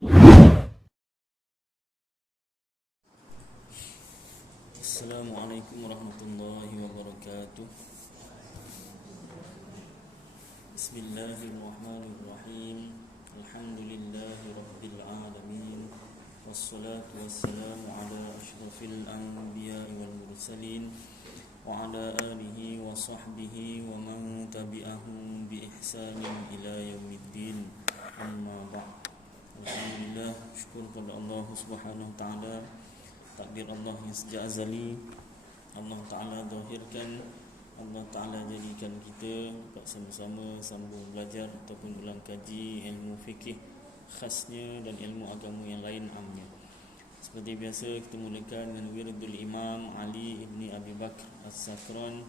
Assalamualaikum warahmatullahi wabarakatuh. Bismillahirrahmanirrahim. Alhamdulillahi rabbil alamin. Wassalatu wassalamu ala asyrafil anbiya'i wal mursalin wa ala alihi wa sahbihi wa man tabi'ahum bi ihsanin ila yaumiddin. Amma ba'd. Alhamdulillah, syukur kepada Allah Subhanahu wa taala. Takdir Allah yang sejak azali Allah Ta'ala zahirkan, Allah Ta'ala jadikan kita sama-sama sambung belajar ataupun ulang kaji ilmu fikih khasnya dan ilmu agama yang lain amnya. Seperti biasa kita mulakan dengan wirdul Imam Ali ibni Abi Bakr As-Sakran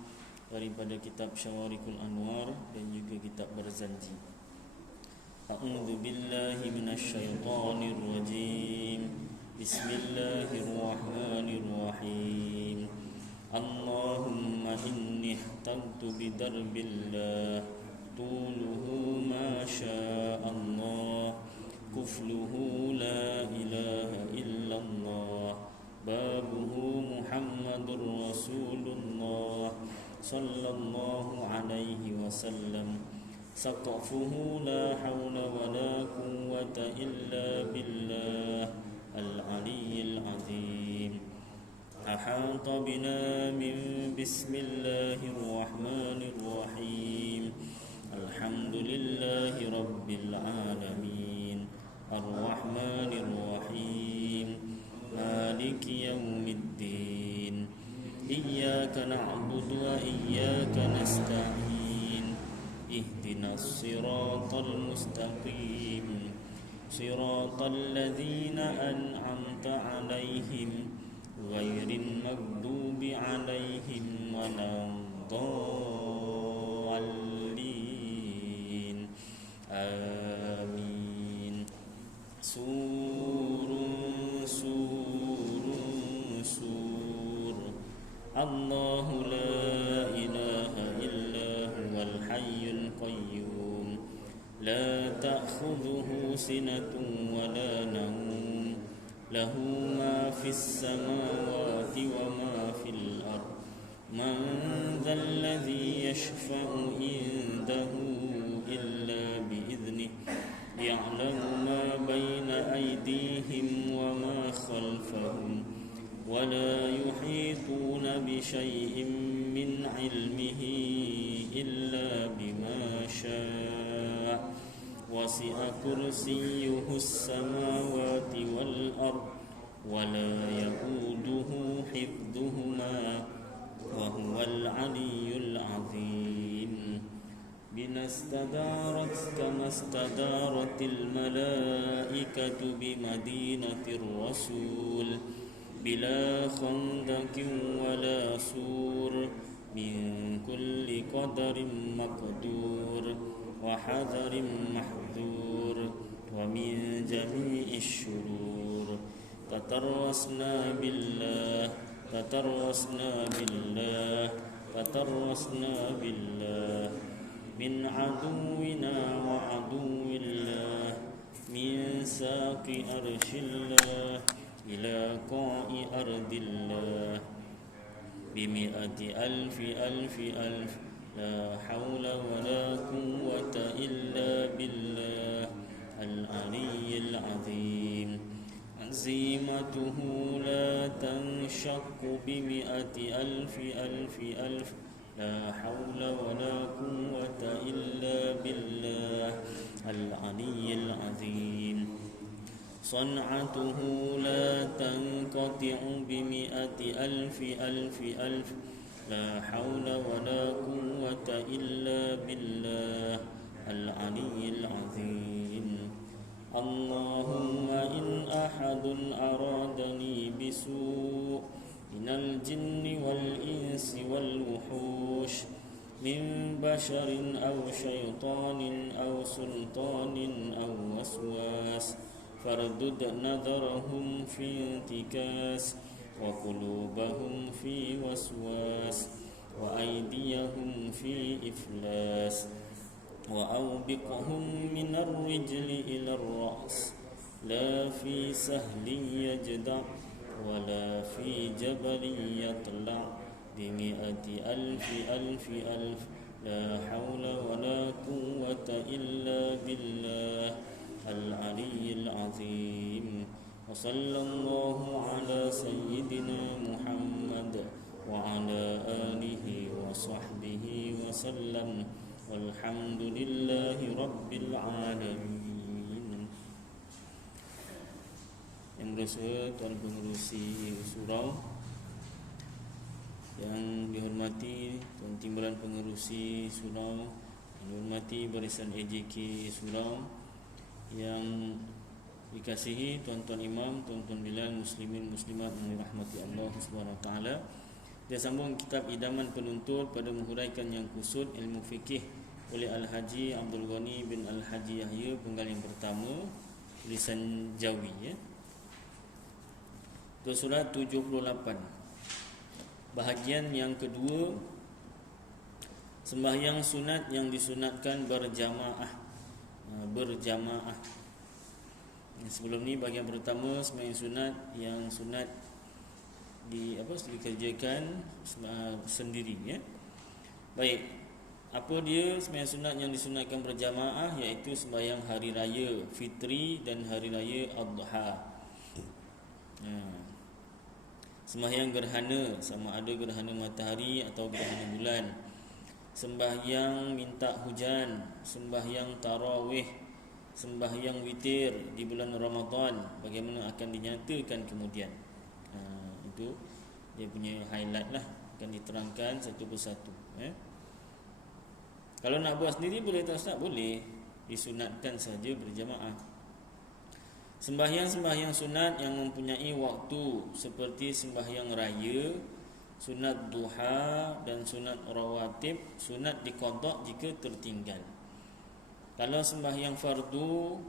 daripada kitab Syawarikul Anwar dan juga kitab Barzanji. A'udzu billahi minasyaitonir rajim. Bismillahirrahmanirrahim. Allahumma inni ihtantu bidarbillah tuluhu ma sya'allah kufluhu la ilaha illallah babuhu Muhammadur Rasulullah sallallahu alaihi wasallam saqafuhu la hawla wa la quwwata illa billah العلي العظيم أحاط بنا من بسم الله الرحمن الرحيم الحمد لله رب العالمين الرحمن الرحيم مالك يوم الدين إياك نعبد وإياك نستعين اهدنا الصراط المستقيم صراط الذين أنعمت عليهم غير المغضوب عليهم ولا الضالين آمين. سور الله لا إله إلا هو الحي القيوم لا تأخذه سنة ولا نوم له ما في السماوات وما في الأرض من ذا الذي يشفع عنده إلا بإذنه يعلم ما بين أيديهم وما خلفهم ولا يحيطون بشيء من علمه إلا بما شاء وسع كرسيه السماوات والأرض ولا يؤوده حفظهما وهو العلي العظيم. بنا استدارت كما استدارت الملائكة بمدينة الرسول بلا خندق ولا سور من كل قدر مقدور وحذر محذور ومن جميع الشرور تترسنا بالله من عدونا وعدو الله من ساق أرش الله إلى قاع أرض الله بمئة ألف ألف ألف لا حول ولا قوة إلا بالله العلي العظيم. عزيمته لا تنشق بمئة ألف ألف ألف لا حول ولا قوة إلا بالله العلي العظيم. صنعته لا تنقطع بمئة ألف ألف ألف لا حول ولا قوة إلا بالله العلي العظيم. اللهم إن أحد أرادني بسوء من الجن والإنس والوحوش من بشر أو شيطان أو سلطان أو وسواس فاردد نظرهم في انتكاس وقلوبهم في وسواس وأيديهم في إفلاس وأوبقهم من الرجل إلى الرأس لا في سهل يجدع ولا في جبل يطلع بمئة ألف ألف ألف لا حول ولا قوة إلا بالله العلي العظيم وصلى الله على سيدنا محمد وعلى آله وصحبه وسلم والحمد لله رب العالمين. Yang berdosa Tuan Pengerusi Surau, yang dihormati Tuan Timbalan Pengerusi Surau, yang dihormati Barisan AJK Surau, yang dikasihi tuan-tuan imam, tuan-tuan bilal, muslimin muslimat yang dirahmati Allah Subhanahu wa taala. Dia sambung kitab Idaman Penuntut pada menghuraikan yang kusut ilmu fikih oleh Al-Haji Abdul Ghani bin Al-Haji Yahya, penggal yang pertama, tulisan Jawi, ya. Itu surat 78. Bahagian yang kedua, sembahyang sunat yang disunatkan berjamaah. Berjamaah. Sebelum ni bahagian pertama sembahyang sunat yang sunat dikerjakan sendiri, ya. Baik, apa dia sembahyang sunat yang disunatkan berjamaah? Iaitu sembahyang hari raya fitri dan hari raya adha. Sembahyang gerhana, sama ada gerhana matahari atau gerhana bulan. Sembahyang minta hujan, sembahyang tarawih, sembahyang witir di bulan Ramadan, bagaimana akan dinyatakan kemudian. Itu dia punya highlight lah, akan diterangkan satu persatu. Kalau nak buat sendiri boleh tak Ustaz? Boleh, disunatkan saja berjamaah. Sembahyang-sembahyang sunat yang mempunyai waktu seperti sembahyang raya, sunat duha dan sunat rawatib, sunat diqada jika tertinggal. Kalau sembahyang fardu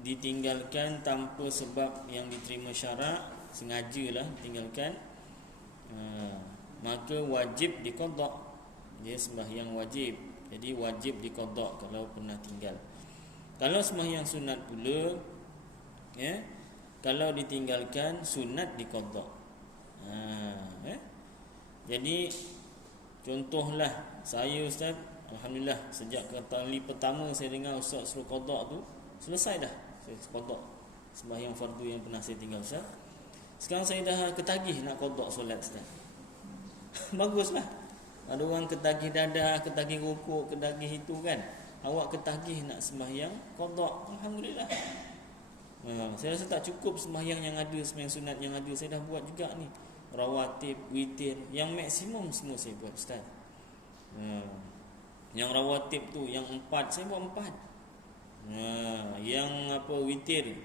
ditinggalkan tanpa sebab yang diterima syarak, sengajalah tinggalkan, maka wajib diqada. Dia sembahyang wajib, jadi wajib diqada kalau pernah tinggal. Kalau sembahyang sunat pula, ya, kalau ditinggalkan sunat diqada. Jadi contohlah saya Ustaz, alhamdulillah sejak kali pertama saya dengar Ustaz suruh qada tu, selesai dah saya qada sembahyang fardu yang pernah saya tinggal Ustaz. Sekarang saya dah ketagih nak qada solat Ustaz. Baguslah. Ada orang ketagih dadah, ketagih rukuk, ketagih itu kan. Awak ketagih nak sembahyang qada. Alhamdulillah. Saya rasa tak cukup sembahyang yang ada, sembahyang sunat yang ada saya dah buat juga ni. Rawatib, witir, yang maksimum semua saya buat Ustaz. Yang rawatib tu, yang 4 saya buat 4. Yang witir.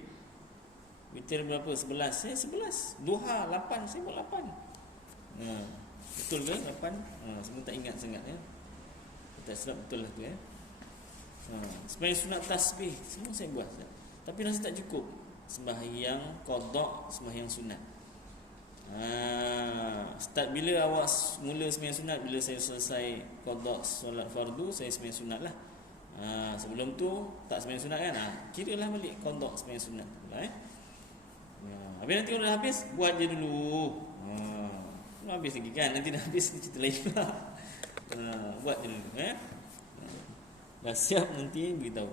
Witir berapa? 11. Saya 11. Duha 8, saya buat 8. Betul ke 8? Semua tak ingat sangat, ya. Tak silap betul lah tu, ya. Sembahyang sunat tasbih semua saya buat, tapi rasa tak cukup. Sembahyang qada, sembahyang sunat. Start bila awak mula sembahyang sunat? Bila saya selesai qada solat fardu, saya sembahyang sunat lah. Sebelum tu tak sembahyang sunat kan? Kiralah balik qada sembahyang sunat lah, habis nanti kalau dah habis, buat je dulu. Belum habis lagi kan? Nanti dah habis cerita lain pula. Buat je dulu, dah siap nanti beritahu.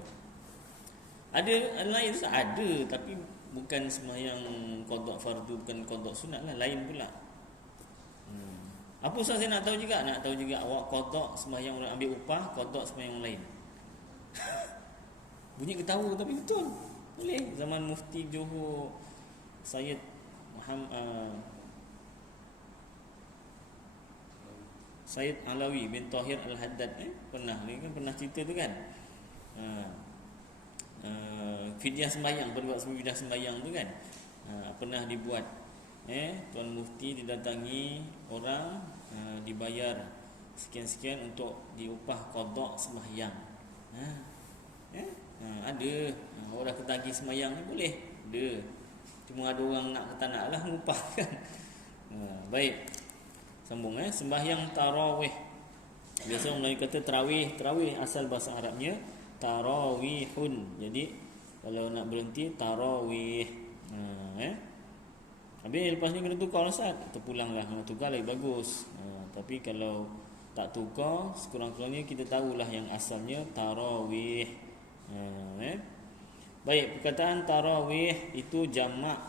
Ada lain tu ada, tapi bukan sembahyang qada fardu, bukan qada sunat lah, lain pula. Apa Ustaz saya nak tahu juga? Nak tahu juga awak qada sembahyang orang ambil upah, qada sembahyang lain. Bunyi ketawa tapi betul. Boleh. Zaman Mufti Johor Syed Syed Alawi bin Tahir Al-Haddad pernah cerita tu kan. Fidyah sembahyang, berbuat fidyah sembahyang tu kan. Pernah dibuat. Tuan Mufti didatangi orang, dibayar sekian-sekian untuk diupah qada sembahyang. Ada. Orang ketagih sembahyang ni boleh. Ada. Cuma ada orang nak ke tak nak lah upah kan. Baik. Sambung sembahyang tarawih. Biasa orang Melayu kata tarawih. Tarawih asal bahasa Arabnya tarawihun. Jadi Kalau nak berhenti tarawih. Habis lepas ni kena tukar lah Ustaz. Terpulanglah, kena tukar lagi bagus. Tapi kalau tak tukar, sekurang-kurangnya kita tahulah yang asalnya tarawih. Baik, perkataan tarawih itu jamak.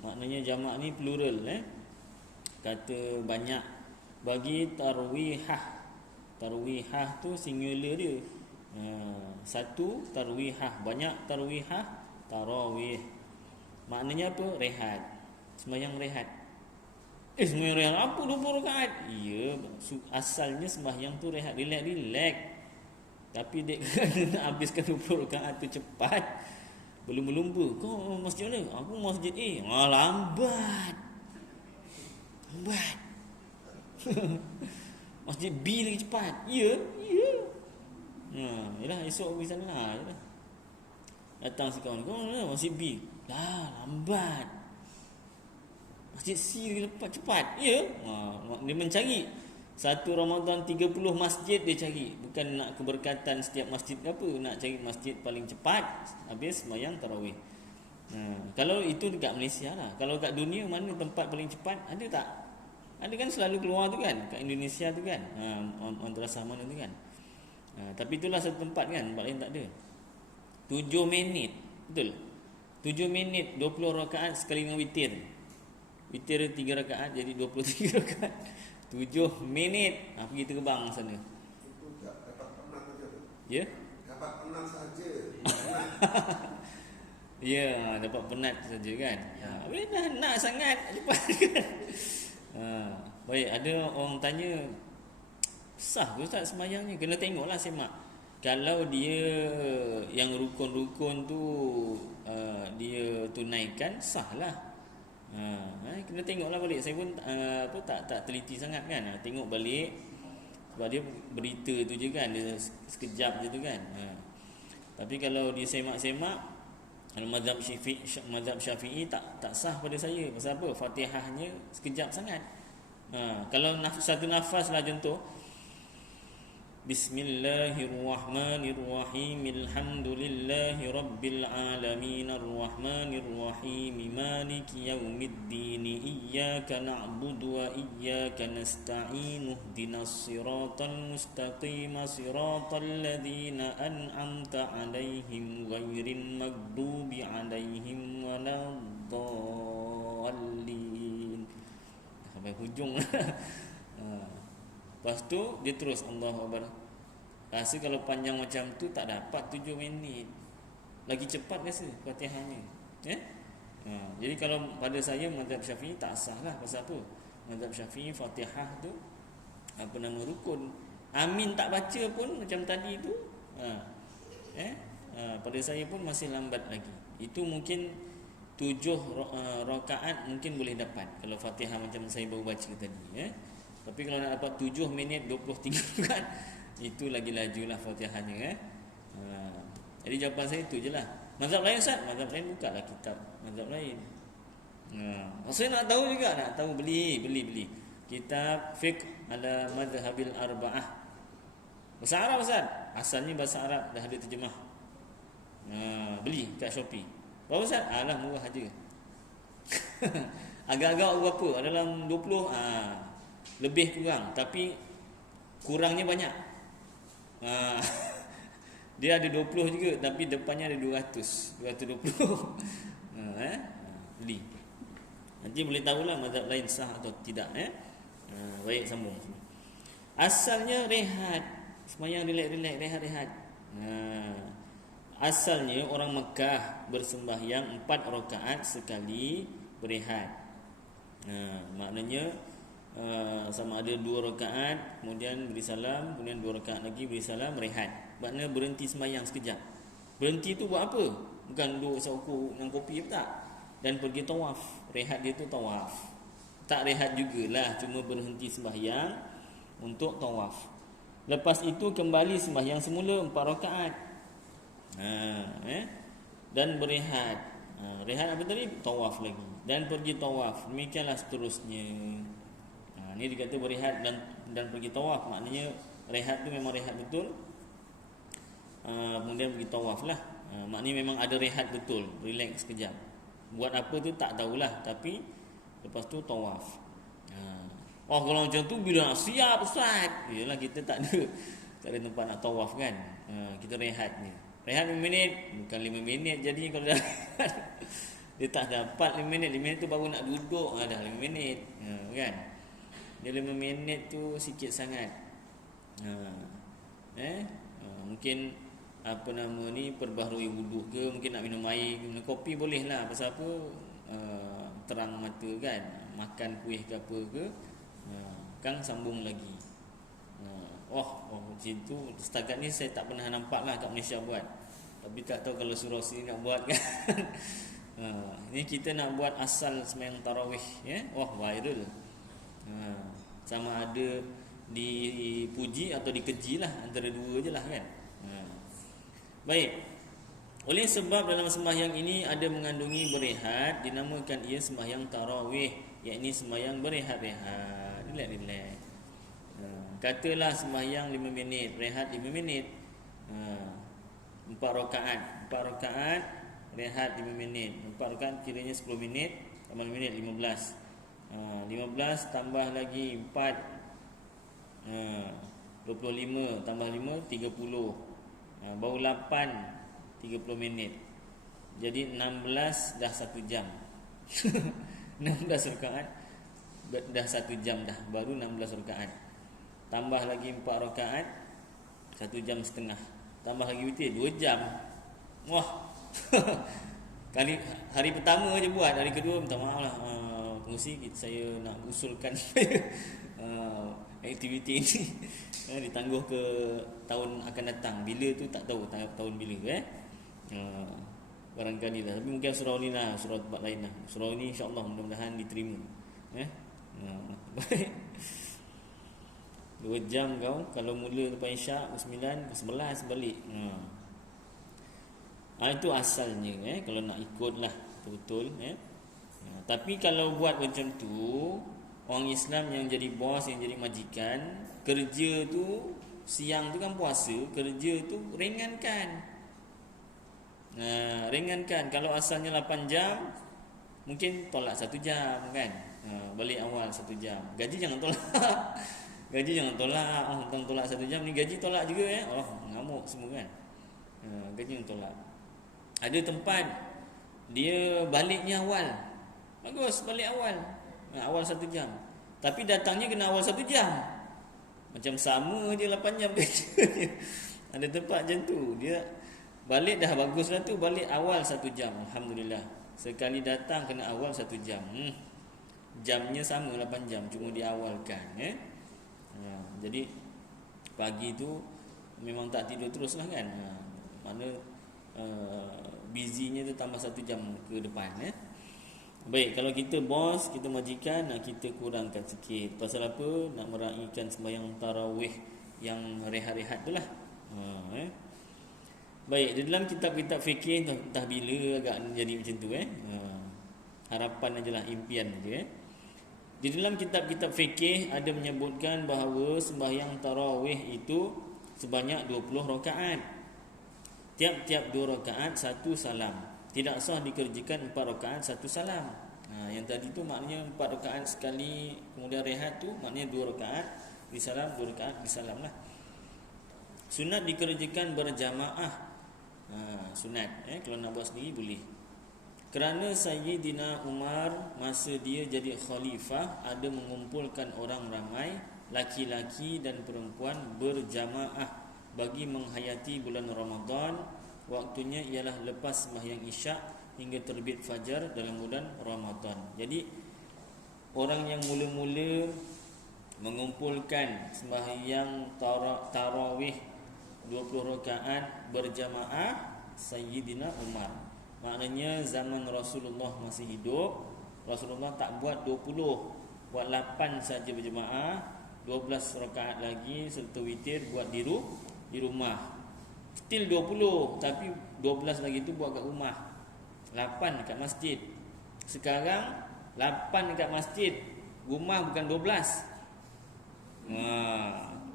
Maknanya jamak ni plural. Kata banyak. Bagi tarwihah. Tarwihah tu singular dia. Satu tarwihah, banyak tarwihah, tarawih. Maknanya apa? Rehat. Sembahyang rehat. Sembahyang rehat apa 20 rakaat? Ya, asalnya sembahyang tu rehat, relax. Tapi dek nak habiskan 20 rakaat tu cepat. Berlumba-lumba. Kau masjid mana? Aku masjid A. Lambat. Masjid B lagi cepat. Ya. Yalah, esok pergi sana lah. Datang si kawan, kau mana? Masjid B. Lambat. Masjid C lagi cepat. Ya. Dia mencari. Satu Ramadan 30 masjid dia cari. Bukan nak keberkatan setiap masjid ke apa. Nak cari masjid paling cepat. Habis sembahyang tarawih. Kalau itu dekat Malaysia lah. Kalau kat dunia mana tempat paling cepat? Ada tak? Ada kan, selalu keluar tu kan. Kat Indonesia tu kan. Madrasah mana tu kan. Tapi itulah satu tempat kan. Tempat lain tak ada. 7 minit. Betul? 7 minit 20 rakaat sekali dengan witir. Witir 3 rakaat jadi 23 rakaat. 7 minit. Pergi terbang sana. Itu tak dapat penat saja. Ya? Dapat penat saja. Ya, dapat penat saja kan. Nak sangat cepat kan. Baik, ada orang tanya, sah ke Ustaz sembahyang ni? Kena tengoklah semak. Kalau dia yang rukun-rukun tu dia tunaikan, sahlah. Kena tengoklah balik. Saya pun tak teliti sangat kan. Tengok balik. Sebab dia berita tu je kan, dia sekejap je tu kan. Tapi kalau dia semak-semak, mazhab Syafi'i tak sah pada saya. Pasal apa? Fatihahnya sekejap sangat. Kalau satu nafas lah contoh, Bismillahirrahmanirrahim. Alhamdulillahi rabbil alamin arrahmanirrahim maliki yaumiddin iyyaka na'budu wa iyyaka nasta'in ihdinas siratal mustaqim siratal ladzina an'amta 'alaihim ghairil maghdubi 'alaihim waladdallin. Sampai hujung. Lepas tu dia terus Allahu Akbar. Rasa kalau panjang macam tu tak dapat 7 minit. Lagi cepat rasa Fatihahnya. Jadi kalau pada saya mazhab Syafi'i tak sah lah. Pasal apa? Mazhab Syafi'i Fatihah tu rukun. Amin tak baca pun macam tadi tu. Pada saya pun masih lambat lagi. Itu mungkin 7 rakaat mungkin boleh dapat kalau Fatihah macam saya baru baca tadi. Tapi kalau nak dapat 7 minit 23 rakaat, itu lagi laju lah Fatihahnya. Jadi jawapan saya itu je lah. Mazhab lain Ustaz? Mazhab lain bukalah kitab mazhab lain. Saya nak tahu juga, nak tahu beli kitab Fiqh ala Madhabil Arba'ah. Bahasa Arab Ustaz? Asalnya bahasa Arab, dah ada terjemah. Beli kat Shopee. Berapa Ustaz? Alah, murah aja. Agak-agak berapa? Dalam 20 lebih kurang, tapi kurangnya banyak. Dia ada 20 juga, tapi depannya ada 220. Beli. Nanti boleh tahulah mazhab lain sah atau tidak. Baik, sambung. Asalnya rehat. Sembahyang relax, rehat. Asalnya orang Mekah bersembahyang 4 rakaat sekali berehat. Maknanya sama ada 2 rakaat, kemudian beri salam, kemudian 2 rakaat lagi beri salam, rehat. Maknanya berhenti sembahyang sekejap. Berhenti tu buat apa? Bukan duduk isap dengan kopi tak. Dan pergi tawaf. Rehat dia tu tawaf. Tak rehat jugalah, cuma berhenti sembahyang untuk tawaf. Lepas itu kembali sembahyang semula 4 rakaat. Dan berehat. Rehat apa tadi? Tawaf lagi. Dan pergi tawaf. Demikianlah seterusnya. Ni dikata berehat dan pergi tawaf. Maknanya rehat tu memang rehat betul. Kemudian pergi tawaf lah. Maknanya memang ada rehat betul, relax sekejap. Buat apa tu tak tahulah, tapi lepas tu tawaf. Oh kalau macam tu bila nak siap Ustaz, yalah kita tak ada tempat nak tawaf kan. Kita rehat ni. Rehat 5 minit, bukan 5 minit jadi kalau dah dia tak dapat 5 minit, 5 minit tu baru nak duduk dah 5 minit. Kan? Dia 5 minit tu sikit sangat. Mungkin apa nama ni, perbaharui wuduk ke, mungkin nak minum air, minum kopi boleh lah. Pasal apa? Terang mata kan, makan kuih ke apa ke, kan sambung lagi. Macam tu setakat ni saya tak pernah nampak lah kat Malaysia buat. Tapi tak tahu kalau surau sini nak buat kan. Ni kita nak buat asal sembahyang tarawih ya. Viral. Sama ada dipuji atau dikeji lah, antara dua je lah kan. Baik. Oleh sebab dalam sembahyang ini ada mengandungi berehat, dinamakan ia sembahyang tarawih, iaitu sembahyang berehat-rehat, relax. Katalah sembahyang 5 minit, rehat 5 minit. 4 rakaat, rehat 5 minit. 4 rakaat kiranya 10 minit, tambah 5 minit 15. 15 tambah lagi 4, 25 tambah 5 30. Baru 8 30 minit. Jadi 16 dah 1 jam. 16 rakaat dah 1 jam dah, baru 16 rakaat. Tambah lagi 4 rakaat 1 jam setengah. Tambah lagi witir 2 jam. Kali hari pertama je buat, hari kedua minta maaf lah, pengurusi saya nak usulkan aktiviti ini ditangguh ke tahun akan datang. Bila tu tak tahu, tahun bila barangkali lah. Tapi mungkin surau ni lah, surau tempat lain lah. Surau ni insyaAllah mudah-mudahan diterima. Baik. 2 jam kau, kalau mula lepas isyak 9, 11 balik. Itu asalnya kalau nak ikut lah betul. Tapi kalau buat macam tu, orang Islam yang jadi bos, yang jadi majikan, kerja tu siang tu kan puasa, kerja tu ringankan. Ringankan. Kalau asalnya 8 jam, mungkin tolak 1 jam kan. Balik awal 1 jam. Gaji jangan tolak. Gaji jangan tolak. Tentang tolak 1 jam ni, gaji tolak juga ngamuk semua kan. Gaji jangan tolak. Ada tempat dia baliknya awal. Bagus, balik awal. Awal 1 jam. Tapi datangnya kena awal 1 jam. Macam sama je 8 jam kerja. Ada tempat macam tu. Dia balik dah bagus lah tu, balik awal 1 jam. Alhamdulillah. Sekali datang kena awal 1 jam. Jamnya sama 8 jam, cuma diawalkan. Jadi pagi tu memang tak tidur terus lah kan. Mana busynya tu tambah 1 jam ke depan. Baik, kalau kita bos, kita majikan, kita kurangkan sikit. Pasal apa? Nak meraihkan sembahyang tarawih yang rehat-rehat tu lah. Baik, di dalam kitab-kitab fikih entah bila agak jadi macam tu. Harapan ajalah, impian aja. Di dalam kitab-kitab fikih ada menyebutkan bahawa sembahyang tarawih itu sebanyak 20 rakaat. Tiap-tiap 2 rakaat 1 salam. Tidak sah dikerjakan 4 rakaat 1 salam. Yang tadi tu maknanya 4 rakaat sekali, kemudian rehat tu maknanya 2 rakaat disalam, 2 rakaat disalam lah. Sunat dikerjakan berjamaah. Sunat kalau nak buat sendiri boleh. Kerana Sayyidina Umar masa dia jadi khalifah ada mengumpulkan orang ramai, laki-laki dan perempuan berjamaah bagi menghayati bulan Ramadan. Waktunya ialah lepas sembahyang isyak hingga terbit fajar dalam bulan Ramadan. Jadi orang yang mula-mula mengumpulkan sembahyang tarawih 20 rakaat berjamaah Sayyidina Umar. Maknanya zaman Rasulullah masih hidup, Rasulullah tak buat 20, buat 8 saja berjemaah, 12 rakaat lagi serta witir buat di rumah. Still 20, tapi 12 lagi tu buat kat rumah. 8 dekat masjid. Sekarang 8 dekat masjid, rumah bukan 12.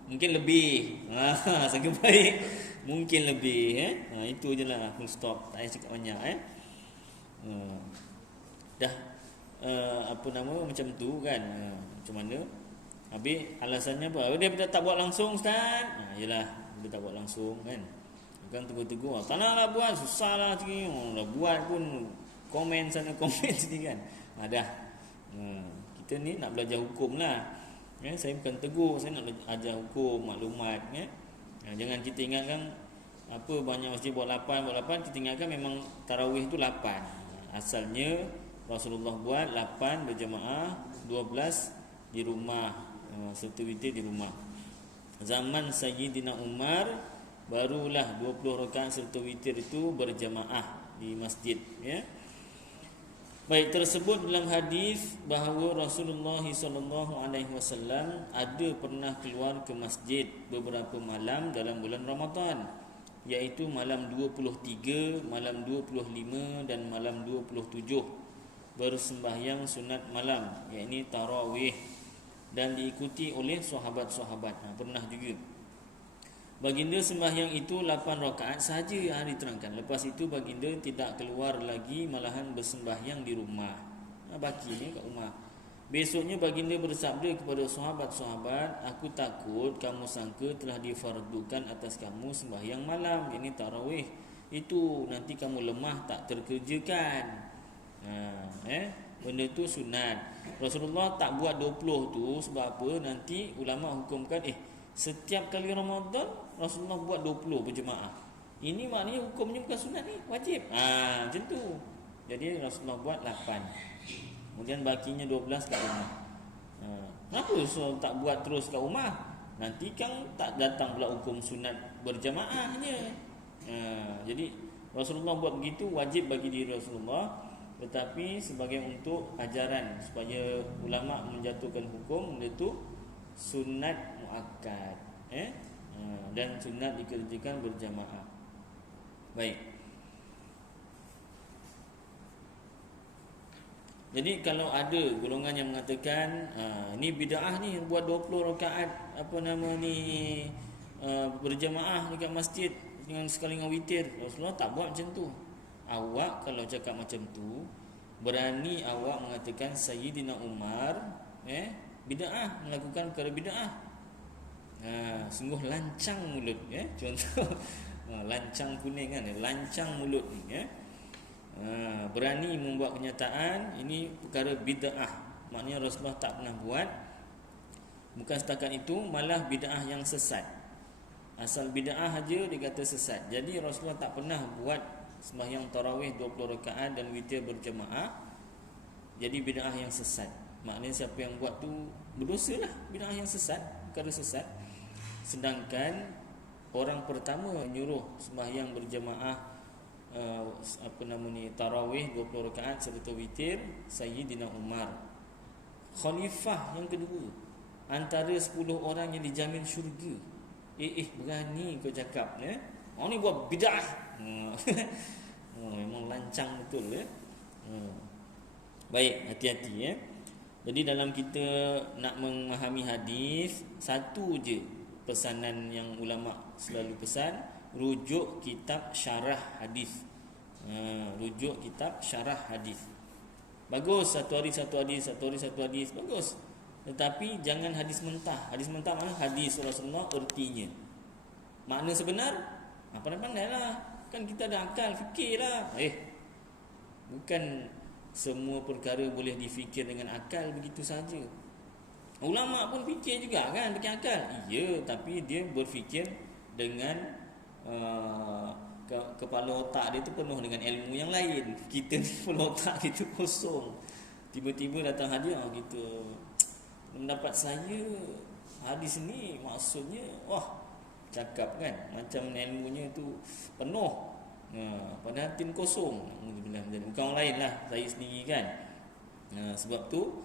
Mungkin lebih. Sangat baik. Mungkin lebih itu je lah, full stop. Tak payah cakap banyak Dah macam tu kan. Macam mana? Habis alasannya apa? Dia tak buat langsung Ustaz. Yelah, dia tak buat langsung kan. Kan tegur-tegur, tak naklah buat, susah lah cik. Dah buat pun komen sana komen sini kan. Dah. Kita ni nak belajar hukum lah. Saya bukan tegur, saya nak ajar hukum, maklumat jangan kita ingatkan apa banyak masjid buat 8, kita ingatkan memang tarawih tu 8. Asalnya Rasulullah buat 8 berjemaah, 12 di rumah, serta witir di rumah. Zaman Sayyidina Umar barulah 20 rakaat serta witir itu berjemaah di masjid Baik, tersebut dalam hadis bahawa Rasulullah SAW ada pernah keluar ke masjid beberapa malam dalam bulan Ramadan, iaitu malam 23, malam 25 dan malam 27, bersembahyang sunat malam, iaitu tarawih, dan diikuti oleh sahabat-sahabat. Pernah juga baginda sembahyang itu 8 rakaat sahaja, diterangkan. Lepas itu baginda tidak keluar lagi, malahan bersembahyang di rumah. Bakinya kat rumah. Besoknya baginda bersabda kepada sahabat-sahabat, aku takut kamu sangka telah difardukan atas kamu sembahyang malam, ini tarawih. Itu nanti kamu lemah tak terkerjakan. Benda tu sunat. Rasulullah tak buat 20 tu sebab apa? Nanti ulama hukumkan setiap kali Ramadan Rasulullah buat 20 berjemaah. Ini maknanya hukumnya bukan sunat ni, wajib. Macam tu. Jadi Rasulullah buat 8. Kemudian bakinya 12 kat rumah. Kenapa Rasulullah tak buat terus kat rumah? Nanti kan tak datang pula hukum sunat berjemaahnya. Jadi Rasulullah buat begitu wajib bagi diri Rasulullah, tetapi sebagai untuk ajaran supaya ulama menjatuhkan hukum iaitu sunat muakkad dan sunat dikerjakan berjamaah. Baik. Jadi kalau ada golongan yang mengatakan ni bid'ah ni buat 20 rakaat berjamaah dekat masjid dengan sekali dengan witir. Rasulullah tak buat macam tu. Awak kalau cakap macam tu, berani awak mengatakan Sayyidina Umar bid'ah, melakukan perkara bid'ah. Sungguh lancang mulut contoh lancang kuning kan, lancang mulut ni berani membuat kenyataan ini perkara bid'ah, maknanya Rasulullah tak pernah buat. Bukan setakat itu, malah bid'ah yang sesat. Asal bid'ah aja dikata sesat. Jadi Rasulullah tak pernah buat sembahyang tarawih 20 rakaat dan witir berjemaah. Jadi bid'ah yang sesat. Maknanya siapa yang buat tu berdosa lah, bid'ah yang sesat, perkara sesat. Sedangkan orang pertama menyuruh sembahyang berjemaah tarawih 20 rakaat serta witir Sayyidina Umar, khalifah yang kedua antara 10 orang yang dijamin syurga. Berani kau cakap orang ni buat bid'ah. Memang lancang betul Baik, hati-hati Jadi dalam kita nak memahami hadis, satu je pesanan yang ulama selalu pesan, rujuk kitab syarah hadis. Rujuk kitab syarah hadis. Bagus, satu hari satu hadis, bagus. Tetapi jangan hadis mentah. Hadis mentah mana? Hadis Rasulullah ertinya. Makna sebenar pandai-pandailah. Kan kita ada akal, fikirlah. Bukan semua perkara boleh difikir dengan akal begitu saja. Ulama pun fikir juga kan, pakai akal. Ya, tapi dia berfikir dengan kepala otak dia tu penuh dengan ilmu yang lain. Kita ni kepala otak kita kosong. Tiba-tiba datang hadis gitu. Mendapat saya hadis ni maksudnya cakap kan macam ilmunya tu penuh. Padahal tin kosong. Bukan orang lain lah, saya sendiri kan. Sebab tu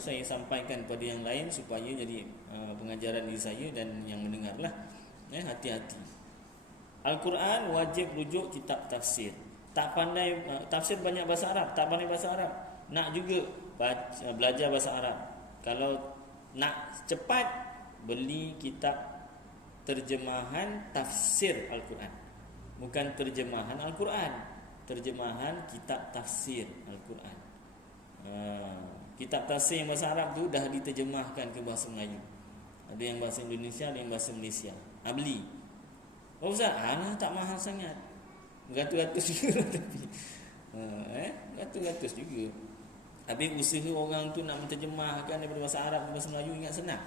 saya sampaikan pada yang lain supaya jadi pengajaran diri saya dan yang mendengar lah. Hati-hati. Al-Quran wajib rujuk kitab tafsir. Tak pandai tafsir banyak bahasa Arab, tak pandai bahasa Arab, nak juga belajar bahasa Arab. Kalau nak cepat, beli kitab terjemahan tafsir Al-Quran, bukan terjemahan Al-Quran, terjemahan kitab tafsir Al-Quran. Kitab tafsir yang bahasa Arab tu dah diterjemahkan ke bahasa Melayu. Ada yang bahasa Indonesia, ada yang bahasa Malaysia. Beli. Oh Ustaz, tak mahal sangat. Beratus-ratus juga tapi. Beratus-ratus juga. Habis usaha orang tu nak menterjemahkan daripada bahasa Arab ke bahasa Melayu ingat senang.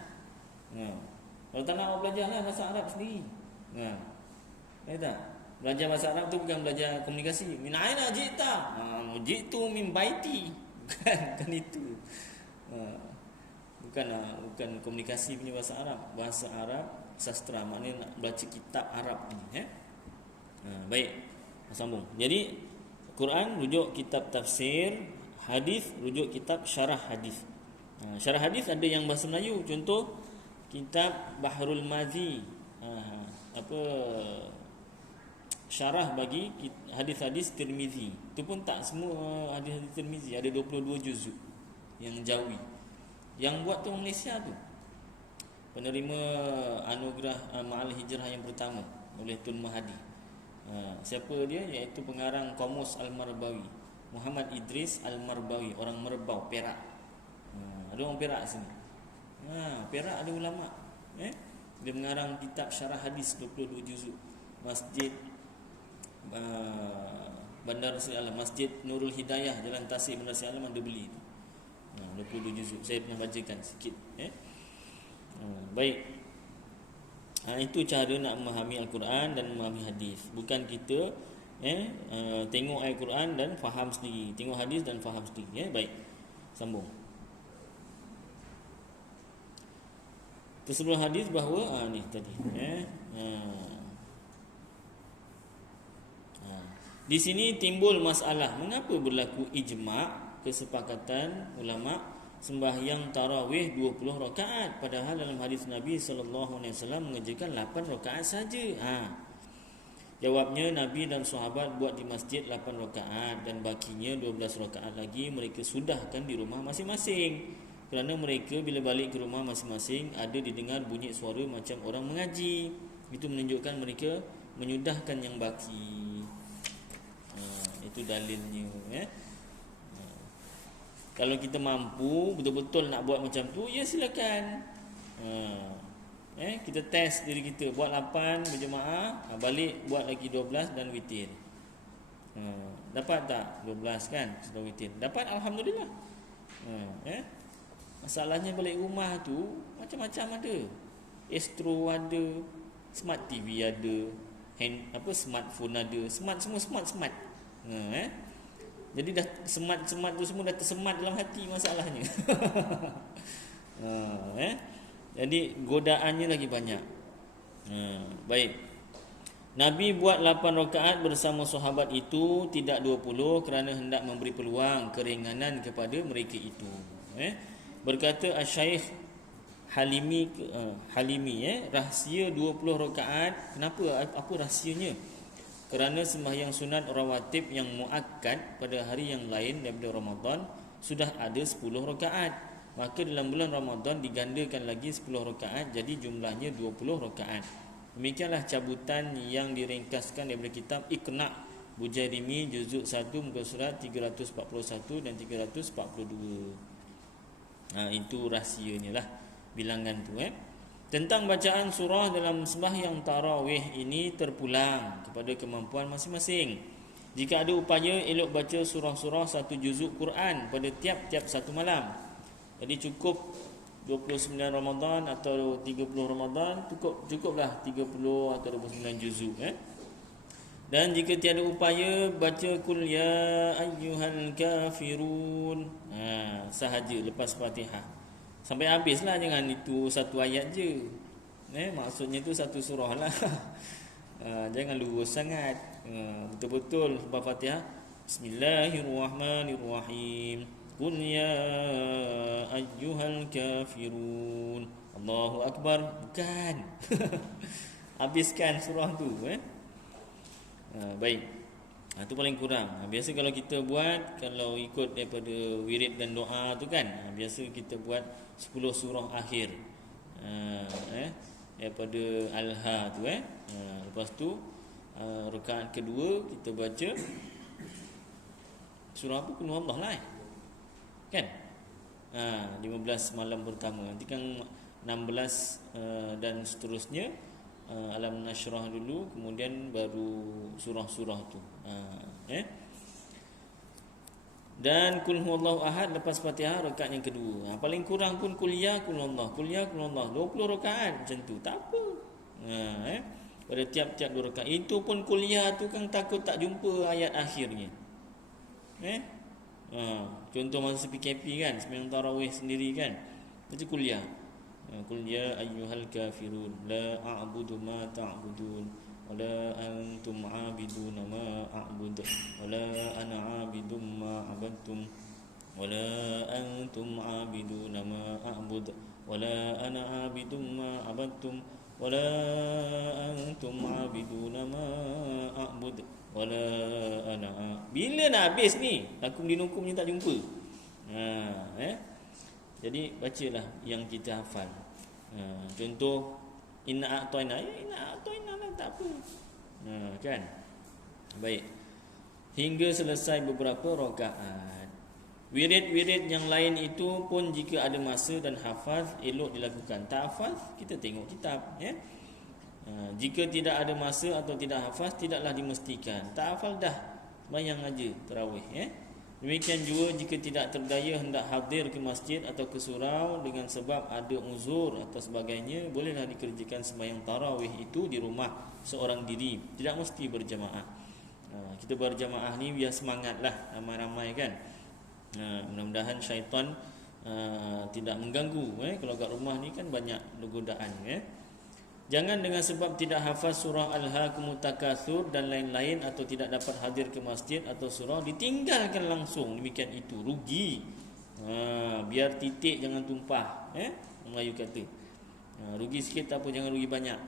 Kalau tak nak awak belajarlah bahasa Arab sendiri. Tak? Belajar bahasa Arab tu bukan belajar komunikasi. Min aina jita? Jitu min baiti. Bukan itu. Bukan komunikasi punya bahasa Arab. Bahasa Arab sastra, maknanya nak baca kitab Arab ni. Baik, sambung. Jadi Quran rujuk kitab tafsir, hadis rujuk kitab syarah hadis. Syarah hadis ada yang bahasa Melayu, contoh kitab Bahrul Mazi, syarah bagi hadis-hadis Tirmizi. Itu pun tak semua hadis-hadis Tirmizi, ada 22 juzuk yang jawi. Yang buat tu Malaysia tu, penerima anugerah Ma'al Hijrah yang pertama oleh Tun Mahathir. Siapa dia? Iaitu pengarang Qamus Al-Marbawi, Muhammad Idris Al-Marbawi, orang Merbau, Perak. Ada orang Perak sini. Perak ada ulama. Dia mengarang kitab syarah hadis 22 juzuk. Masjid Bandar Seri Alam, Masjid Nurul Hidayah, Jalan Tasik Bandar Seri Alam ada beli tu. 22 juzuk. Saya pernah bacakan sikit. Baik. Itu cara nak memahami Al-Quran dan memahami hadis. Bukan kita tengok ayat Quran dan faham sendiri, tengok hadis dan faham sendiri. Baik. Sambung. Sebelum hadis bahawa ni tadi. Di sini timbul masalah, mengapa berlaku ijma', kesepakatan ulama sembahyang tarawih 20 rakaat, padahal dalam hadis Nabi sallallahu alaihi wasallam mengerjakan 8 rakaat saja. Jawabnya, Nabi dan sahabat buat di masjid 8 rakaat dan bakinya 12 rakaat lagi mereka sudahkan di rumah masing-masing. Kerana mereka bila balik ke rumah masing-masing ada didengar bunyi suara macam orang mengaji. Itu menunjukkan mereka menyudahkan yang baki. Itu dalilnya. Kalau kita mampu betul-betul nak buat macam tu, ya silakan. Kita test diri kita, buat 8 berjemaah, balik buat lagi 12 dan witir. Dapat tak 12 kan? Sudah witir. Dapat, alhamdulillah. Masalahnya balik rumah tu macam-macam ada. Astro ada, smart TV ada, smartphone ada, semua smart. Jadi dah semat tu semua dah tersemat dalam hati masalahnya. Jadi godaannya lagi banyak. Baik. Nabi buat 8 rakaat bersama sahabat itu, tidak 20, kerana hendak memberi peluang keringanan kepada mereka itu. Berkata Asy-Syaikh Halimi, rahsia 20 rakaat. Kenapa? Apa rahsianya? Kerana sembahyang sunat rawatib yang muakkad pada hari yang lain daripada Ramadan sudah ada 10 rakaat. Maka dalam bulan Ramadan digandakan lagi 10 rakaat, jadi jumlahnya 20 rakaat. Demikianlah cabutan yang diringkaskan daripada kitab Iqna' Bujairimi juzuk 1 muka surat 341 dan 342. Itu rahsianya lah, bilangan tu. Tentang bacaan surah dalam sembahyang tarawih ini terpulang kepada kemampuan masing-masing. Jika ada upaya, elok baca surah-surah 1 juzuk Quran pada tiap-tiap satu malam. Jadi cukup 29 Ramadan atau 30 Ramadan, cukuplah 30 atau 29 juzuk. Dan jika tiada upaya, baca Qul ya ayyuhal kafirun sahaja lepas Fatihah. Sampai habislah, jangan itu satu ayat je. Maksudnya tu satu surah lah. Jangan lurus sangat. Betul-betul lepas Fatihah, Bismillahirrahmanirrahim. Qul ya ayyuhal kafirun. Allahu Akbar. Bukan. Habiskan surah tu. Baik. Itu paling kurang. Biasa kalau kita buat, kalau ikut daripada wirid dan doa tu kan, biasa kita buat 10 surah akhir. daripada Al-Ha tu lepas tu rakaat kedua kita baca surah apa? Qul huwallah lah kan. 15 malam pertama, nanti kan 16 dan seterusnya Alam Nashrah dulu, kemudian baru surah-surah tu. Dan Qul huwallahu ahad lepas Fatihah rakaat yang kedua. Paling kurang pun Qul ya Qul huwallah, Qul ya Qul huwallah, 20 rakaat macam tu. Tak apa. Pada tiap-tiap 2 rakaat. Itu pun Qul ya tu kan takut tak jumpa ayat akhirnya. Contoh masa PKP kan, sembahyang tarawih sendiri kan, baca Qul ya. Qul ya ayyuhal kafirun la a'budu ma ta'budun wa la antum 'abiduna ma a'bud wa la ana 'abidum ma 'abadtum wa la antum 'abiduna ma a'bud wa la ana 'abidum ma 'abadtum wa la antum 'abiduna ma a'bud wala ana. Bila nak habis ni? Lakum dinukum ni tak jumpa. Jadi bacalah yang kita hafal. Contoh inna a'tayna, inna a'tayna lah, tak apa. Kan? Baik. Hingga selesai beberapa rakaat. Wirid-wirid yang lain itu pun jika ada masa dan hafaz elok dilakukan. Tak hafaz, kita tengok kitab, jika tidak ada masa atau tidak hafaz, tidaklah dimestikan. Tak hafal dah, sembahyang aja tarawih. Demikian juga jika tidak terdaya hendak hadir ke masjid atau ke surau dengan sebab ada uzur atau sebagainya, bolehlah dikerjakan sembahyang tarawih itu di rumah seorang diri, tidak mesti berjamaah. Kita berjamaah ni biar semangatlah, ramai-ramai kan. Mudah-mudahan syaitan tidak mengganggu. Kalau kat rumah ni kan banyak godaan. Jangan dengan sebab tidak hafaz surah Al-Haakumut Takatsur dan lain-lain atau tidak dapat hadir ke masjid atau surau ditinggalkan langsung. Demikian itu rugi. Biar titik jangan tumpah. Melayu kata. Rugi sikit tak apa, jangan rugi banyak.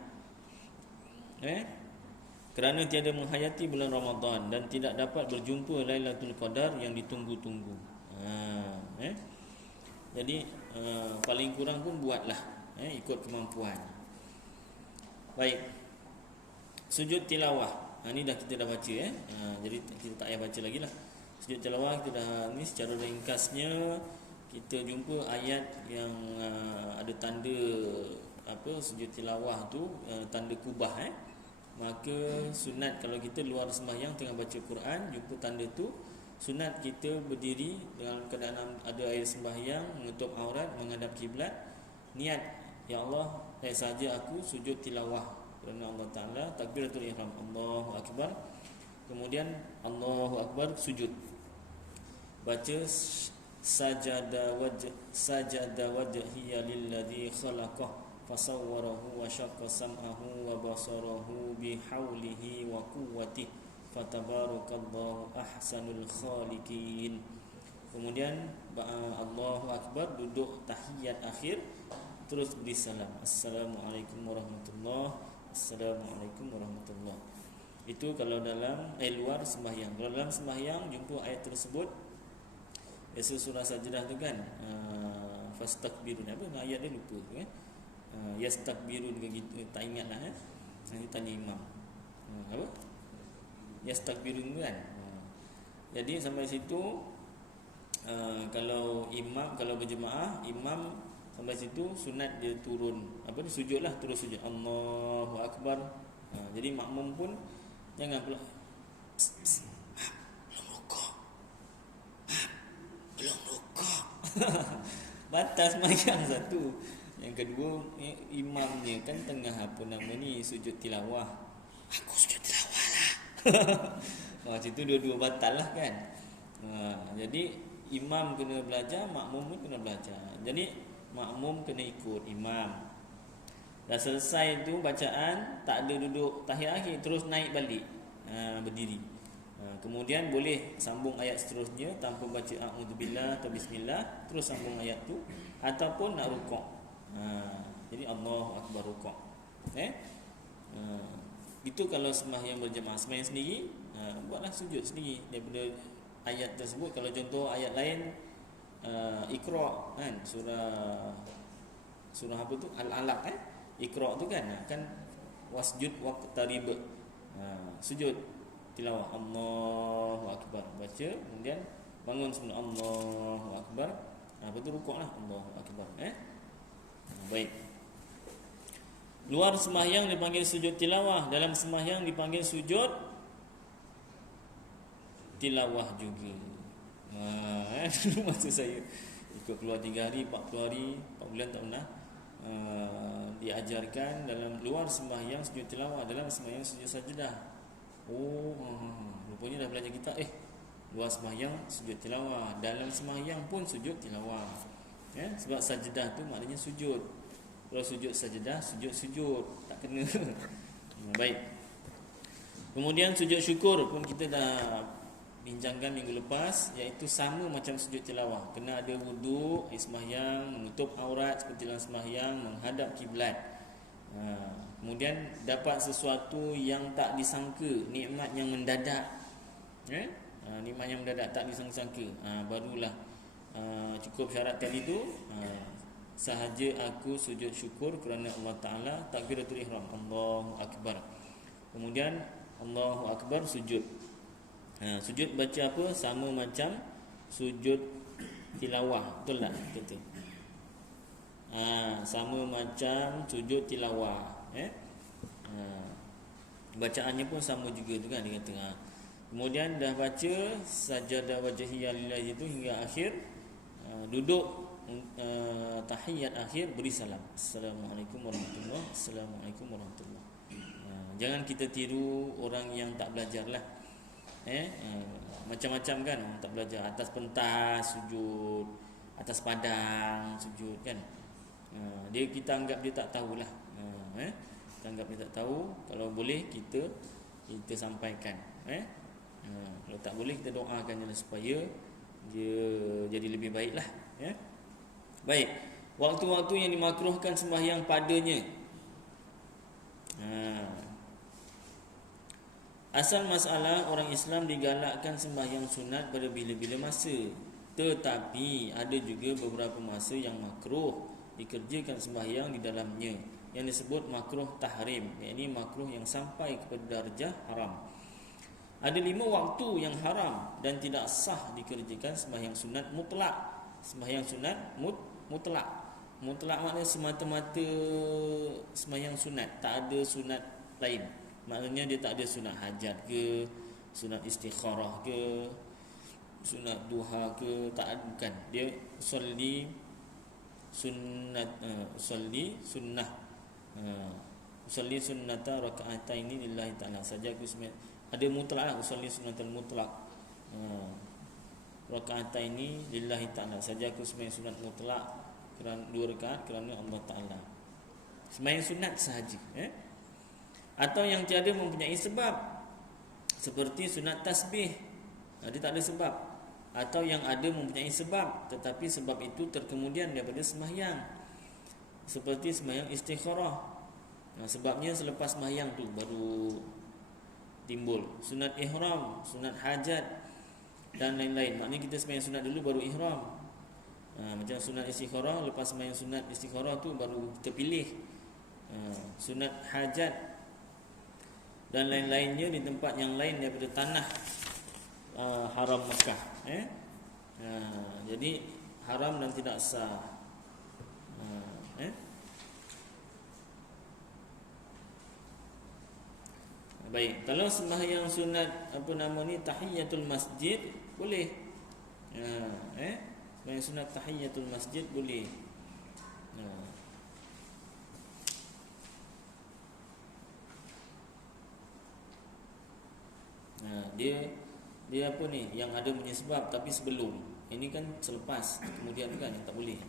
Kerana tiada menghayati bulan Ramadan dan tidak dapat berjumpa Lailatul Qadar yang ditunggu-tunggu. Jadi paling kurang pun buatlah, ikut kemampuan. Baik. Sujud tilawah. Ni dah kita dah baca jadi kita tak payah baca lagi lah. Sujud tilawah kita dah ni secara ringkasnya kita jumpa ayat yang ada tanda sujud tilawah tu, tanda kubah. Maka sunat kalau kita luar sembahyang tengah baca Quran, jumpa tanda tu, sunat kita berdiri dalam keadaan ada air sembahyang, menutup aurat, menghadap kiblat, niat, ya Allah, saja aku sujud tilawah kerana Allah Ta'ala, takbiratul ihram, Allahu Akbar, kemudian Allahu Akbar, sujud, baca sajada wajhiya lilladzi khalaqah fasawwarahu wa syaqqa sam'ahu wa basarahu bihaulihi wa quwwatihi fatabarakallahu ahsanul khaliqin. Kemudian Allahu Akbar, duduk tahiyat akhir, terus beri salam, Assalamualaikum warahmatullahi, Assalamualaikum warahmatullahi. Itu kalau dalam luar sembahyang. Kalau dalam sembahyang jumpa ayat tersebut, biasa surah Sajdah tu kan, fastakbirun, apa ayat dia lupa tu yastakbirun ke gitu, tak ingatlah. Nanti tanya imam. Apa? Yastakbirun kan. Jadi sampai situ, kalau imam, kalau berjemaah, imam sampai situ sunat dia turun, sujudlah, terus sujud Allahu Akbar. Jadi makmum pun jangan pula belum rukuk, belum rukuk. Batas sembahyang satu. Yang kedua, imamnya kan tengah sujud tilawah. Aku sujud tilawah lah. Macam tu dua-dua batal lah kan. Jadi imam kena belajar, makmum pun kena belajar. Jadi makmum kena ikut imam. Dah selesai tu bacaan, tak ada duduk tahiyat akhir, terus naik balik, berdiri. Kemudian boleh sambung ayat seterusnya tanpa baca a'udzubillah atau bismillah, terus sambung ayat tu, ataupun nak rukuk. Jadi Allahu Akbar rukuk. Itu kalau sembahyang berjemaah. Sembahyang sendiri, buatlah sujud sendiri daripada ayat tersebut. Kalau contoh ayat lain, Iqra kan, surah apa tu, Al-Alaq Iqra tu kan wasjud waqtarib. Sujud tilawah Allahu akbar, baca kemudian bangun semula Allahu akbar. Lepas tu rukuklah Allahu akbar. Baik. Luar sembahyang dipanggil sujud tilawah, dalam sembahyang dipanggil sujud tilawah juga. Maksud saya ikut keluar 3 hari, 40 hari, 4 bulan tak pernah diajarkan dalam luar sembahyang sujud tilawah, dalam sembahyang sujud sajadah. Rupanya dah belajar kita luar sembahyang sujud tilawah, dalam sembahyang pun sujud tilawah. Sebab sajadah tu maknanya sujud. Kalau sujud sajadah, sujud tak kena. Baik. Kemudian sujud syukur pun kita dah bincangkan minggu lepas, iaitu sama macam sujud tilawah. Kena ada wuduk, sembahyang, menutup aurat seperti dalam sembahyang, menghadap kiblat. Kemudian dapat sesuatu yang tak disangka, nikmat yang mendadak. Nikmat yang mendadak tak disangka. Barulah cukup syarat tadi tu. Sahaja aku sujud syukur kerana Allah Ta'ala, takbiratul ihram, Allahu akbar. Kemudian Allahu akbar sujud. Sujud baca apa? Sama macam sujud tilawah. Betul tak? Betul. Sama macam sujud tilawah. Bacaannya pun sama juga tu kan, dia kata. Kemudian dah baca sajadah wajhiyya lillahi itu hingga akhir, duduk tahiyat akhir, beri salam. Assalamualaikum warahmatullahi. Assalamualaikum warahmatullahi. Jangan kita tiru orang yang tak belajar lah. Macam-macam kan orang tak belajar, atas pentas sujud, atas padang sujud kan. Kita anggap dia tak tahulah. Kita anggap dia tak tahu. Kalau boleh kita sampaikan. Kalau tak boleh kita doakan je supaya dia jadi lebih baiklah. Baik. Waktu-waktu yang dimakruhkan sembahyang padanya. Asal masalah, orang Islam digalakkan sembahyang sunat pada bila-bila masa. Tetapi ada juga beberapa masa yang makruh dikerjakan sembahyang di dalamnya, yang disebut makruh tahrim, iaitu makruh yang sampai kepada darjah haram. Ada 5 waktu yang haram dan tidak sah dikerjakan sembahyang sunat mutlak. Sembahyang sunat mutlak. Mutlak maknanya semata-mata sembahyang sunat, tak ada sunat lain. Maknanya dia tak ada sunat hajat ke, sunat istikharah ke, sunat duha ke, tak ada, bukan. Dia solli sunnah, usolli sunnata raka'ataini lillahi ta'ala saja. Aku ada mutlak lah, usolli sunnatal mutlak, raka'ataini lillahi ta'ala saja. Aku sembahyang sunat mutlak kerana 2 rakaat kerana Allah Ta'ala. Sembahyang sunat sahaja. Atau yang tiada mempunyai sebab, seperti sunat tasbih, dia tak ada sebab. Atau yang ada mempunyai sebab, tetapi sebab itu terkemudian daripada sembahyang, seperti sembahyang istikharah. Sebabnya selepas sembahyang tu baru timbul. Sunat ihram, sunat hajat dan lain-lain. Maknanya kita sembahyang sunat dulu baru ihram. Macam sunat istikharah, lepas sembahyang sunat istikharah tu baru kita pilih sunat hajat dan lain-lainnya di tempat yang lain daripada tanah haram Mekah. Jadi haram dan tidak sah. Baik, kalau sembahyang sunat tahiyatul masjid boleh. Sembahyang sunat tahiyatul masjid boleh. Dia apa ni, yang ada punya sebab, tapi sebelum. Ini kan selepas, kemudian kan yang tak boleh.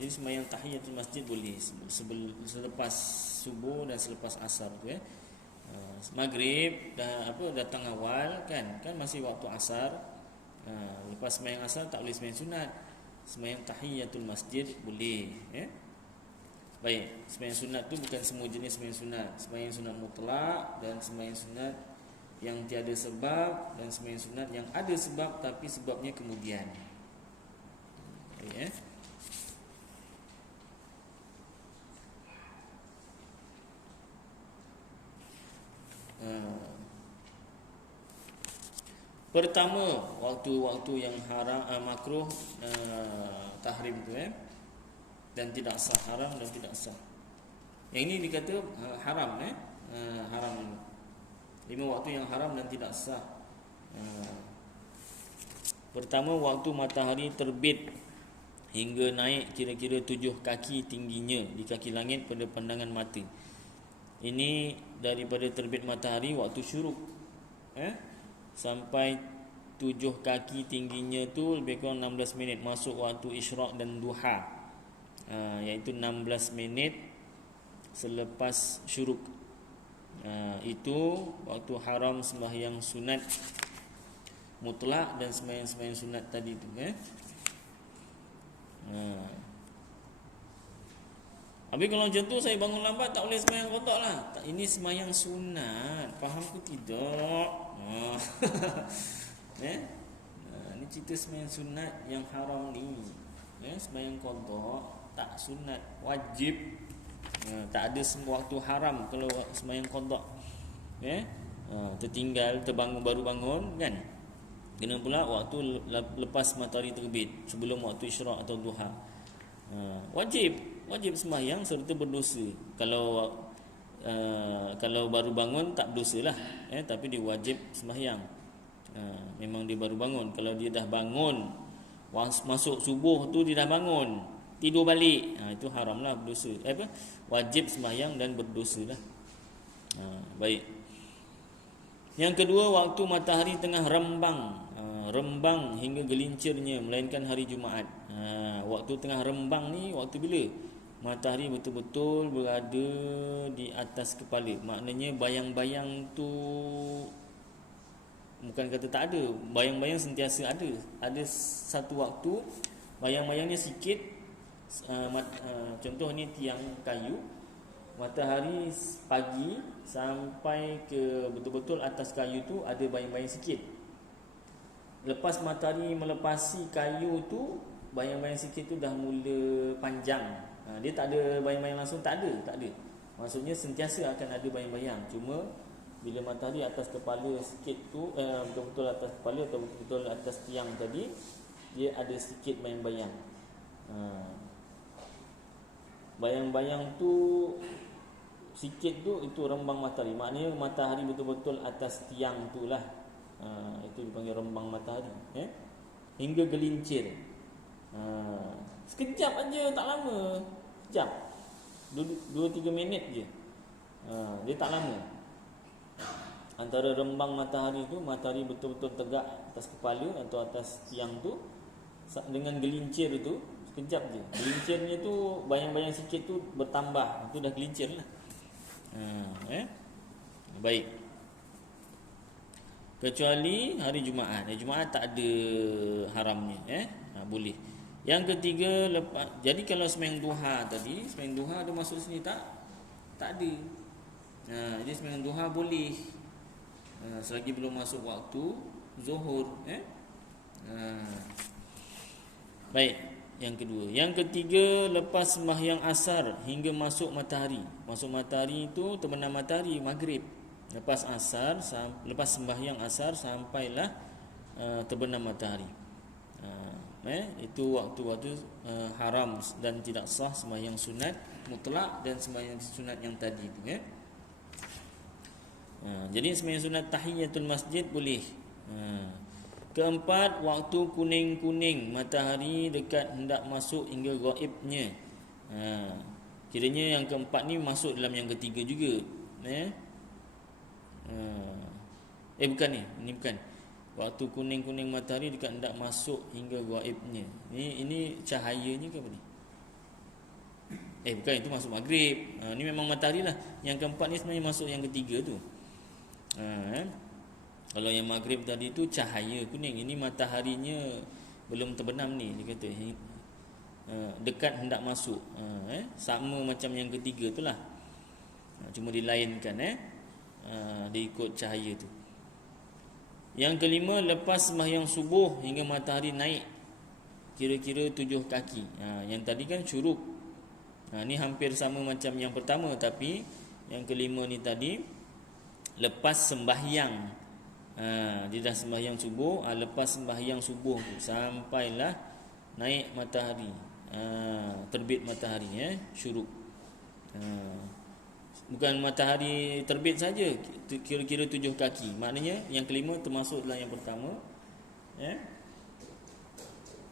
Jadi sembahyang tahiyatul masjid boleh selepas subuh dan selepas asar tu maghrib datang awal kan masih waktu asar. Lepas sembahyang asar tak boleh sembahyang sunat. Sembahyang tahiyatul masjid boleh. Baik, sembahyang sunat tu bukan semua jenis sembahyang sunat. Sembahyang sunat mutlak dan sembahyang sunat yang tiada sebab, dan sembahyang sunat yang ada sebab tapi sebabnya kemudian. Pertama, waktu-waktu yang haram, makruh, tahrim tu dan tidak sah, haram dan tidak sah. Yang ini dikata haram haram. 5 waktu yang haram dan tidak sah. Pertama, waktu matahari terbit hingga naik kira-kira 7 kaki tingginya di kaki langit pada pandangan mata. Ini daripada terbit matahari waktu syuruk sampai 7 kaki tingginya tu lebih kurang 16 minit, masuk waktu isyraq dan duha, iaitu 16 minit selepas syuruk. Itu waktu haram sembahyang sunat mutlak dan sembahyang sunat tadi tu Habis kalau macam tu saya bangun lambat, tak boleh sembahyang qada lah. Ini sembahyang sunat, faham ke tidak? Ini cerita sembahyang sunat yang haram ni. Sembahyang qada tak sunat, wajib. Tak ada waktu haram kalau sembahyang qada. Tertinggal, terbangun, baru bangun kan. Kena pula waktu lepas matahari terbit, sebelum waktu isyraq atau duha. Wajib sembahyang serta berdosa. Kalau baru bangun tak berdosa lah, tapi dia wajib sembahyang. Memang dia baru bangun. Kalau dia dah bangun, masuk subuh tu dia dah bangun, tidur balik, itu haram lah, berdosa. Wajib sembahyang dan berdosa lah. Baik. Yang kedua, waktu matahari tengah rembang hingga gelincirnya, melainkan hari Jumaat. Waktu tengah rembang ni waktu bila? Matahari betul-betul berada di atas kepala. Maknanya bayang-bayang tu bukan kata tak ada, bayang-bayang sentiasa ada. Ada satu waktu bayang-bayangnya sikit. Contoh ni tiang kayu, matahari pagi sampai ke betul-betul atas kayu tu ada bayang-bayang sikit. Lepas matahari melepasi kayu tu, bayang-bayang sikit tu dah mula panjang. Dia tak ada bayang-bayang langsung, tak ada. Maksudnya sentiasa akan ada bayang-bayang. Cuma bila matahari atas kepala sikit tu, betul-betul atas kepala atau betul-betul atas tiang tadi, dia ada sikit bayang-bayang. Bayang-bayang tu sikit tu, itu rembang matahari. Maknanya matahari betul-betul atas tiang tu lah. Itu dipanggil rembang matahari. Hingga gelincir. Sekejap aja, tak lama. Sekejap, 2-3 minit je. Dia tak lama. Antara rembang matahari tu, matahari betul-betul tegak atas kepala atau atas tiang tu, dengan gelincir tu, sekejap je. Gelincirnya tu, bayang-bayang sikit tu bertambah, itu dah gelincir lah. Baik. Kecuali hari Jumaat. Hari Jumaat tak ada haramnya, boleh. Yang ketiga, jadi kalau sembahyang duha tadi, sembahyang duha ada masuk sini tak? Tak ada. Jadi sembahyang duha boleh, selagi belum masuk waktu zuhur. Baik, yang kedua. Yang ketiga, lepas sembahyang asar hingga masuk matahari. Masuk matahari itu terbenam matahari maghrib. Lepas sembahyang asar sampailah terbenam matahari. Itu waktu-waktu haram dan tidak sah sembahyang sunat mutlak dan sembahyang sunat yang tadi tu. Jadi sembahyang sunat tahiyatul masjid boleh. Keempat, waktu kuning-kuning matahari dekat hendak masuk hingga gaibnya. Kiranya yang keempat ni masuk dalam yang ketiga juga. Bukan ni. Ini bukan. Waktu kuning-kuning matahari dekat hendak masuk hingga gaibnya. Ini cahayanya ke apa ni? Bukan, itu masuk maghrib. Ni memang matahari lah. Yang keempat ni sebenarnya masuk yang ketiga tu. Kalau yang maghrib tadi tu cahaya kuning. Ini mataharinya belum terbenam ni, dia kata. Dekat hendak masuk. Sama macam yang ketiga tu lah. Cuma dilainkan. Dia ikut cahaya tu. Yang kelima, lepas sembahyang subuh hingga matahari naik kira-kira 7 kaki. Yang tadi kan syuruk. Ni hampir sama macam yang pertama, tapi yang kelima ni tadi lepas sembahyang Dia dah sembahyang subuh, lepas sembahyang subuh tu sampailah naik matahari, terbit matahari, syuruk. Bukan matahari terbit saja, kira-kira 7 kaki. Maknanya yang kelima termasuk dalam yang pertama,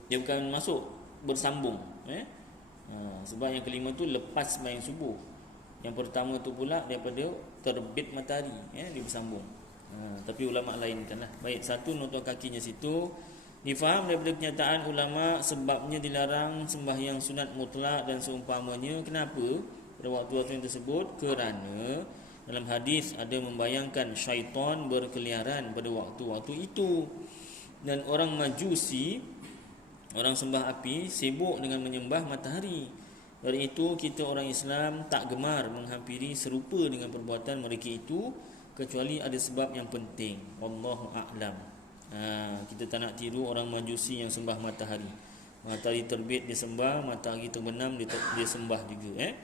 dia bukan masuk bersambung, sebab yang kelima tu lepas sembahyang subuh. Yang pertama tu pula daripada terbit matahari, dia bersambung. Tapi ulama lainkanlah. Baik, satu nota kakinya situ difaham daripada kenyataan ulama sebabnya dilarang sembahyang sunat mutlak dan seumpamanya. Kenapa? Pada waktu-waktu yang tersebut, kerana dalam hadis ada membayangkan syaitan berkeliaran pada waktu-waktu itu. Dan orang Majusi, orang sembah api, sibuk dengan menyembah matahari. Dari itu kita orang Islam tak gemar menghampiri serupa dengan perbuatan mereka itu, kecuali ada sebab yang penting. Wallahu a'lam. Kita tak nak tiru orang Majusi yang sembah matahari. Matahari terbit dia sembah, matahari terbenam dia sembah juga.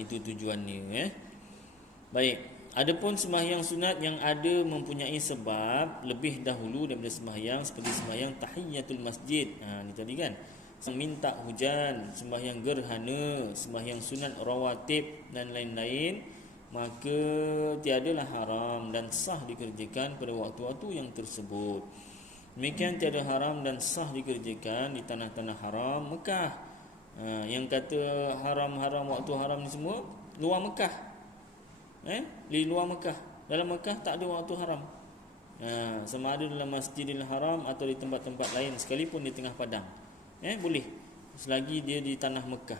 Itu tujuannya. Baik. Adapun sembahyang sunat yang ada mempunyai sebab lebih dahulu daripada sembahyang, seperti sembahyang tahiyatul masjid. Ni tadi kan. Minta hujan, sembahyang gerhana, sembahyang sunat rawatib dan lain-lain, maka tiadalah haram dan sah dikerjakan pada waktu-waktu yang tersebut. Demikian tiada haram dan sah dikerjakan di tanah-tanah haram Mekah. Yang kata haram-haram waktu haram ni semua luar Mekah. Di luar Mekah. Dalam Mekah tak ada waktu haram. Sama ada dalam Masjidil Haram atau di tempat-tempat lain, sekalipun di tengah padang. Boleh, selagi dia di tanah Mekah.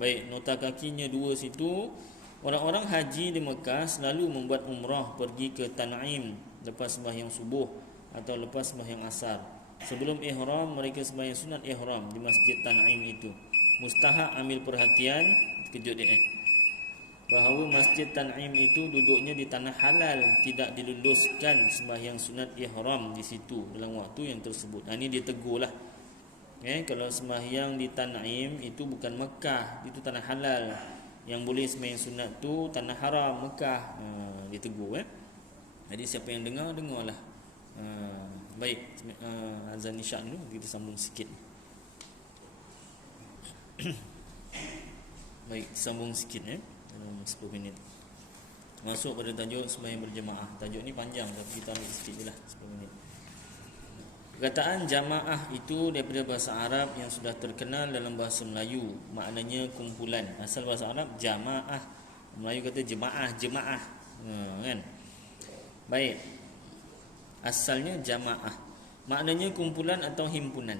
Baik, nota kakinya 2 situ. Orang-orang haji di Mekah selalu membuat umrah pergi ke Tan'im lepas sembahyang subuh atau lepas sembahyang asar. Sebelum ihram, mereka sembahyang sunat ihram di Masjid Tan'im itu. Mustahak ambil perhatian, kejut dia bahawa Masjid Tan'im itu duduknya di tanah halal, tidak diluluskan sembahyang sunat ihram di situ dalam waktu yang tersebut. Ini dia tegurlah. Kalau sembahyang di Tan'im itu bukan Mekah, itu tanah halal. Yang boleh sembahyang sunat tu tanah haram Mekah. Dia tegur. Jadi siapa yang dengarlah. Baik, azan isyak dulu, kita sambung sikit. Baik, sambung sikit 10 minit. Masuk pada tajuk sembahyang berjemaah. Tajuk ni panjang tapi kita ambil sikit je lah, 10 minit. Perkataan jamaah itu daripada bahasa Arab yang sudah terkenal dalam bahasa Melayu. Maknanya kumpulan. Asal bahasa Arab jamaah, Melayu kata jemaah. Kan? Baik, asalnya jamaah, maknanya kumpulan atau himpunan.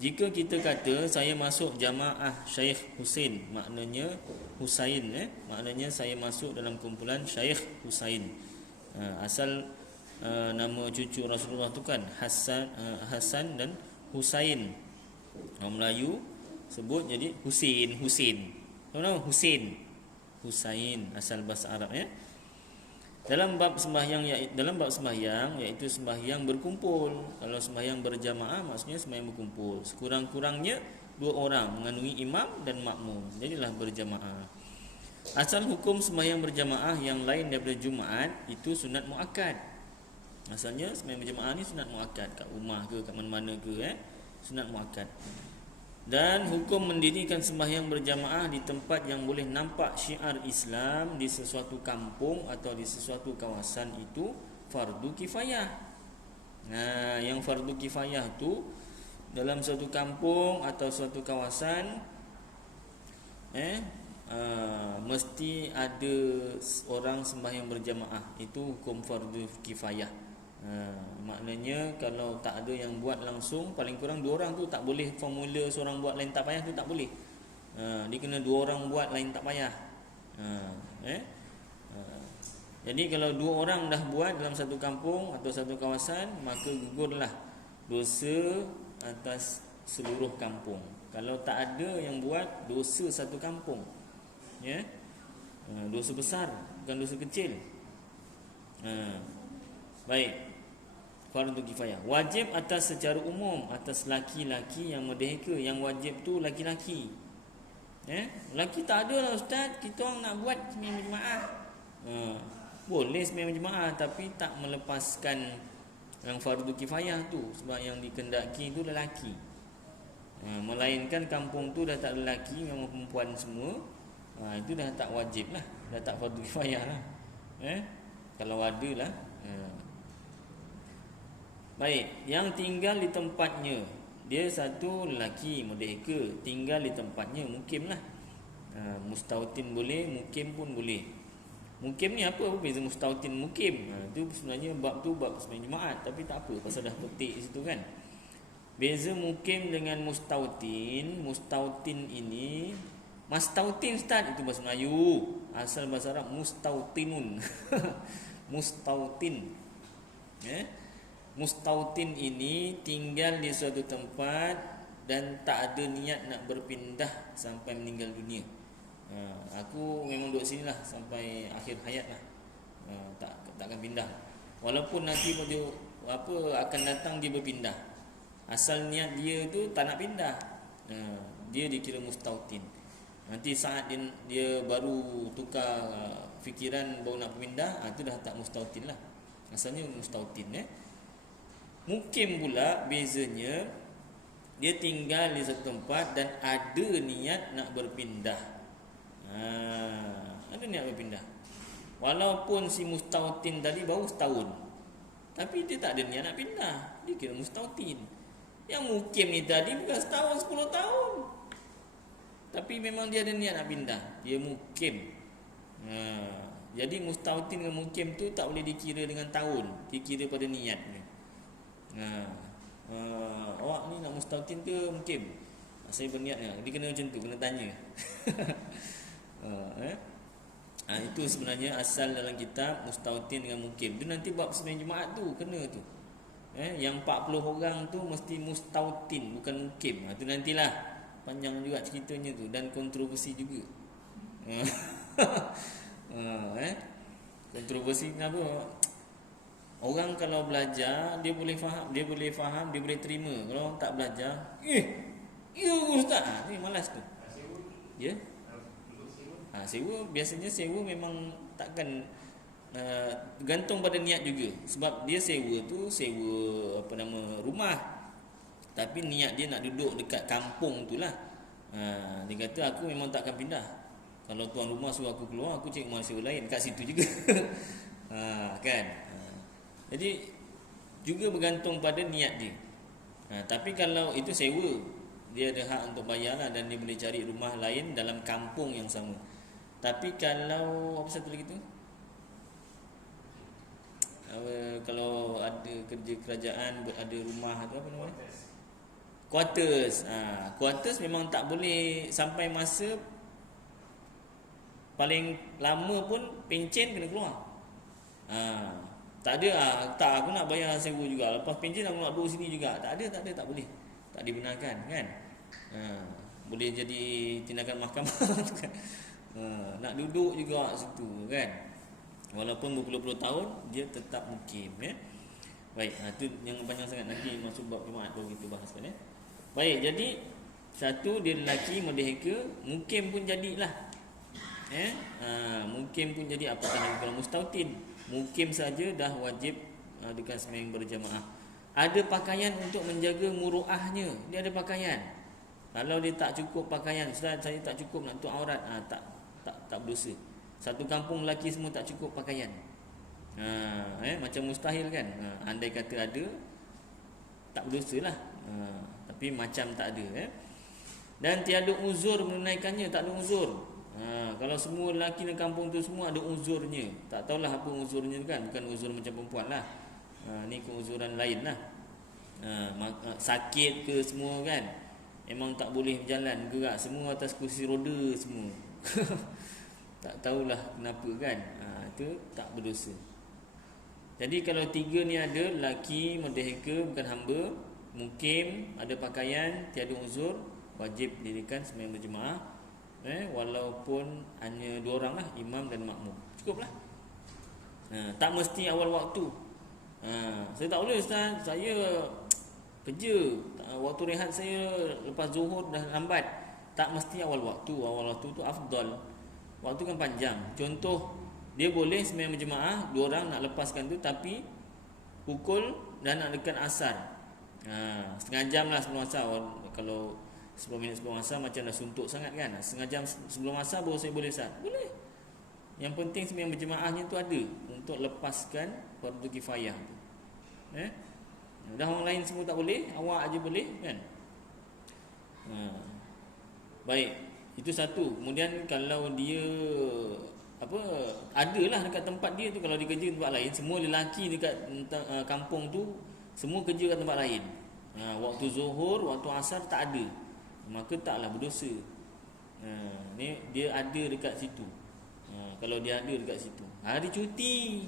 Jika kita kata saya masuk jamaah Syekh Husain, maknanya Husain, maknanya saya masuk dalam kumpulan Syekh Husain. Asal nama cucu Rasulullah tu kan Hasan dan Husain. Orang Melayu sebut jadi Husain. Tahu Husain asal bahasa Arab. Dalam bab sembahyang iaitu sembahyang berkumpul. Kalau sembahyang berjamaah maksudnya sembahyang berkumpul. Sekurang-kurangnya 2 orang mengandungi imam dan makmum. Jadilah berjamaah. Asal hukum sembahyang berjamaah yang lain daripada Jumaat itu sunat muakkad. Asalnya sembahyang berjamaah ni sunat muakkad, kat rumah ke kat mana-mana ke, sunat muakkad. Dan hukum mendirikan sembahyang berjamaah di tempat yang boleh nampak syiar Islam di sesuatu kampung atau di sesuatu kawasan itu fardu kifayah. Yang fardu kifayah tu dalam suatu kampung atau suatu kawasan mesti ada orang sembahyang berjamaah. Itu hukum fardu kifayah. Maknanya kalau tak ada yang buat langsung, paling kurang 2 orang tu tak boleh formula seorang buat lain tak payah tu tak boleh. Dia kena 2 orang buat lain tak payah. Jadi kalau 2 orang dah buat dalam satu kampung atau satu kawasan, maka gugurlah dosa atas seluruh kampung. Kalau tak ada yang buat, dosa satu kampung. Dosa besar, bukan dosa kecil. Baik, fardu kifayah. Wajib atas secara umum, atas laki-laki yang merdeka. Yang wajib tu laki-laki. Laki tak ada lah ustaz, kita orang nak buat sembahyang berjemaah. Boleh sembahyang berjemaah, tapi tak melepaskan yang fardu kifayah tu, sebab yang dikendaki tu lelaki. Melainkan kampung tu dah tak lelaki, memang perempuan semua. Itu dah tak wajib lah, dah tak fardu kifayah lah. Kalau ada lah. Baik, yang tinggal di tempatnya, dia satu lelaki merdeka, tinggal di tempatnya, mukim lah. Mustautin boleh, mukim pun boleh. Mukim ni apa beza mustautin mukim? Itu sebenarnya bab tu bab sembahyang Jumaat, tapi tak apa pasal dah petik situ kan. Beza mukim dengan mustautin. Mustautin ini, mastautin Ustaz, itu bahasa Melayu. Asal bahasa Arab mustautinun. Mustautin. Mustautin ini tinggal di suatu tempat dan tak ada niat nak berpindah sampai meninggal dunia. Aku memang duduk sini lah sampai akhir hayat lah. Takkan pindah. Walaupun nanti dia akan datang dia berpindah. Asal niat dia tu tak nak pindah. Dia dikira mustautin. Nanti saat dia baru tukar fikiran baru nak pindah, itu dah tak mustautin lah. Asalnya mustautin. Mukim pula bezanya, dia tinggal di satu tempat dan ada niat nak berpindah. Ada niat berpindah. Walaupun si mustautin tadi baru setahun, tapi dia tak ada niat nak pindah, dia kira mustautin. Yang mukim ni tadi bukan setahun, 10 tahun, tapi memang dia ada niat nak pindah, dia mukim. Jadi mustautin dengan mukim tu tak boleh dikira dengan tahun, dikira pada niatnya. Awak ni nak mustautin ke mukim? Saya berniatnya. Dia kena macam tu, kena tanya. Itu sebenarnya asal dalam kitab mustautin dengan mukim. Dia nanti bab sembahyang Jumaat tu kena tu. Yang 40 orang tu mesti mustautin, bukan mukim. Itu nantilah panjang juga ceritanya tu, dan kontroversi juga. Kontroversi kenapa? Orang kalau belajar dia boleh faham, dia boleh terima. Kalau orang tak belajar, ya ustaz, ni malas tu. Ya. Sewa biasanya memang takkan gantung pada niat juga. Sebab dia sewa rumah. Tapi niat dia nak duduk dekat kampung tu lah. Dia kata aku memang takkan pindah. Kalau tuan rumah suruh aku keluar, aku cari rumah sewa lain kat situ juga. Kan? Jadi juga bergantung pada niat dia. Tapi kalau itu sewa, dia ada hak untuk bayar lah, dan dia boleh cari rumah lain dalam kampung yang sama. Tapi kalau apa satu lagi tu? Kalau ada kerja kerajaan, ada rumah tu apa namanya? Quarters. Quarters memang tak boleh sampai masa paling lama pun pencen kena keluar. Tak ada tak aku nak bayar sewa juga. Lepas pencen aku nak duduk sini juga. Tak boleh. Tak dibenarkan kan? Boleh jadi tindakan mahkamah kan. Nak duduk juga situ kan. Walaupun berpuluh-puluh tahun dia tetap mukim ya. Baik, itu yang panjang sangat, nanti masuk bab Jumaat baru kita bahaskan ya. Baik, jadi satu dia lelaki merdeka, mukim pun jadilah. Mukim pun jadi, apatah lagi kalau mustautin. Mukim saja dah wajib dengan sembahyang berjamaah. Ada pakaian untuk menjaga muruahnya. Dia ada pakaian. Kalau dia tak cukup pakaian, Ustaz saya tak cukup nak tutup aurat, tak berdosa. Satu kampung lelaki semua tak cukup pakaian. Macam mustahil kan. Andai kata ada, tak berdosa lah. Tapi macam tak ada Dan tiada uzur menunaikannya. Tak ada uzur. Kalau semua lelaki di kampung tu semua ada uzurnya, tak tahulah apa uzurnya kan. Bukan uzur macam perempuan lah. Ni keuzuran lain lah. Sakit ke semua kan, memang tak boleh berjalan, gerak semua atas kursi roda semua. Tak tahulah kenapa kan. Itu tak berdosa. Jadi kalau tiga ni ada, lelaki merdeka bukan hamba, mukim, ada pakaian, tiada uzur, wajib dirikan sembahyang berjemaah. Walaupun hanya 2 orang lah, imam dan makmum, cukup lah. Tak mesti awal waktu. Saya tak boleh Ustaz, saya kerja, waktu rehat saya lepas zuhur dah lambat. Tak mesti awal waktu. Awal waktu tu afdal. Waktu kan panjang. Contoh Dia boleh sembahyang berjemaah, 2 orang nak lepaskan tu, tapi pukul dah nak dekat asar. Setengah jam lah sebelum asar. Kalau 10 minit sebelum asar macam dah suntuk sangat kan. Setengah jam sebelum asar baru saya boleh start. Boleh. Yang penting sembahyang berjemaahnya tu ada untuk lepaskan fardu kifayah tu. Dah orang lain semua tak boleh, awak aja boleh kan. Baik, itu satu. Kemudian kalau dia adalah dekat tempat dia tu, kalau dia kerja tempat lain, semua lelaki dekat kampung tu semua kerja kat tempat lain. Waktu zuhur, waktu asar tak ada, maka taklah berdosa. Ni dia ada dekat situ. Kalau dia ada dekat situ. Hari cuti.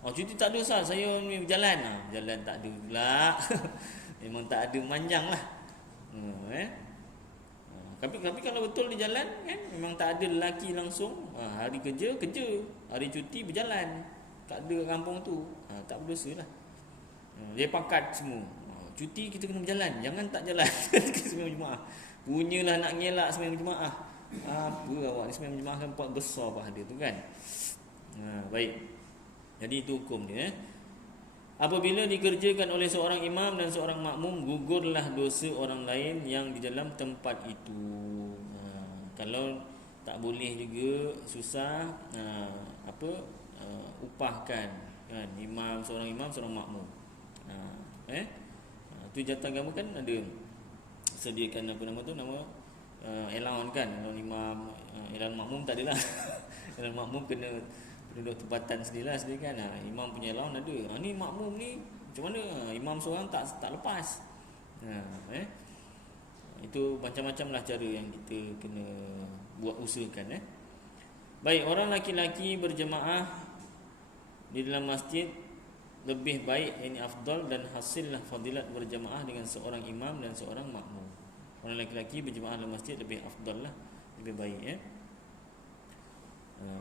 Cuti tak ada Ustaz, saya ni berjalan. Berjalan tak ada pula. Memang tak ada, manjang lah. Tapi kalau betul di jalan kan, memang tak ada lelaki langsung. Hari kerja, hari cuti berjalan. Tak ada kampung tu. Tak berdosa lah. Dia pakat semua. Cuti kita kena berjalan, jangan tak jalan. Sembahyang Jumaat. Punyalah nak ngelak sembahyang Jumaat. Apa awak ni sembahyang Jumaat kan buat besar pahala tu kan. Baik. Jadi itu hukum dia. Apabila dikerjakan oleh seorang imam dan seorang makmum, gugurlah dosa orang lain yang di dalam tempat itu. Kalau tak boleh juga, susah, upahkan kan, seorang imam, seorang makmum. Tu jatah agama kan ada sediakan nama allowance kan. Kalau imam, allowance makmum tak adalah. Allowance makmum kena duduk tempatan sendirilah sediakan. Imam punya allowance ada. Ni makmum ni macam mana? Imam seorang tak lepas. Itu macam-macam lah cara yang kita kena buat usahakan. Baik, orang laki-laki berjemaah di dalam masjid lebih baik, ini afdal, dan hasillah fadilat berjemaah dengan seorang imam dan seorang makmum. Orang laki-laki berjemaah dalam masjid lebih afdal lah, lebih baik.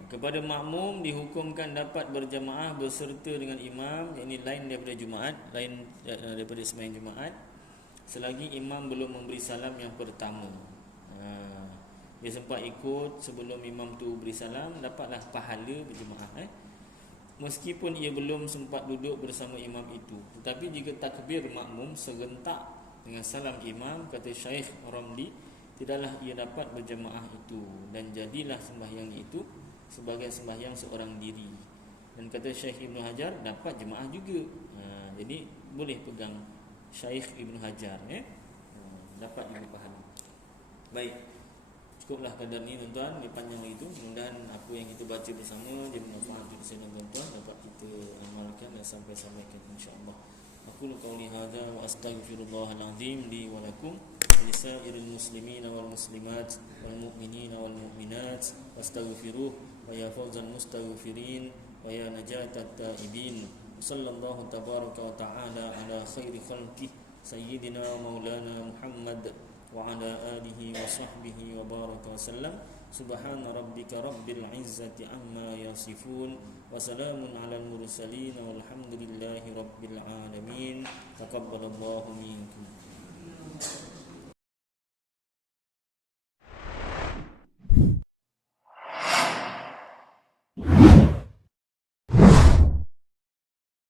Kepada makmum dihukumkan dapat berjemaah berserta dengan imam, yakni lain daripada Jumaat, lain daripada sembahyang Jumaat, selagi imam belum memberi salam yang pertama. Dia sempat ikut sebelum imam tu beri salam, dapatlah pahala berjemaah. Meskipun ia belum sempat duduk bersama imam itu. Tetapi jika takbir makmum serentak dengan salam imam, kata Syekh Ramli, tidaklah ia dapat berjemaah itu, dan jadilah sembahyang itu sebagai sembahyang seorang diri. Dan kata Syekh Ibn Hajar, dapat jemaah juga. Jadi boleh pegang Syekh Ibn Hajar, dapat juga pahala. Baik, cukuplah kadar ni tuan-tuan, dia panjang lagi tu. Mudah-mudahan apa yang kita baca bersama dia bermanfaat untuk saya dan tuan-tuan, dapat kita amalkan dan sampai-sampaikan insya-Allah. Aku qauli hadza wa astaghfirullahal azim li wa lakum wa lisairil muslimin wal muslimat wal mu'minin wal mu'minat wastaghfiruh wa ya fawzal mustaghfirin wa ya najatat taibin. Sallallahu tabaraka wa ta'ala ala khairi khalqih sayyidina maulana Muhammad wa ala alihi wa sahbihi wa baraka wa sallam. Subhana rabbika rabbil izzati amma yasifun wa salamun alal mursalin walhamdulillahi rabbil alamin. Taqabbalallahu minkum.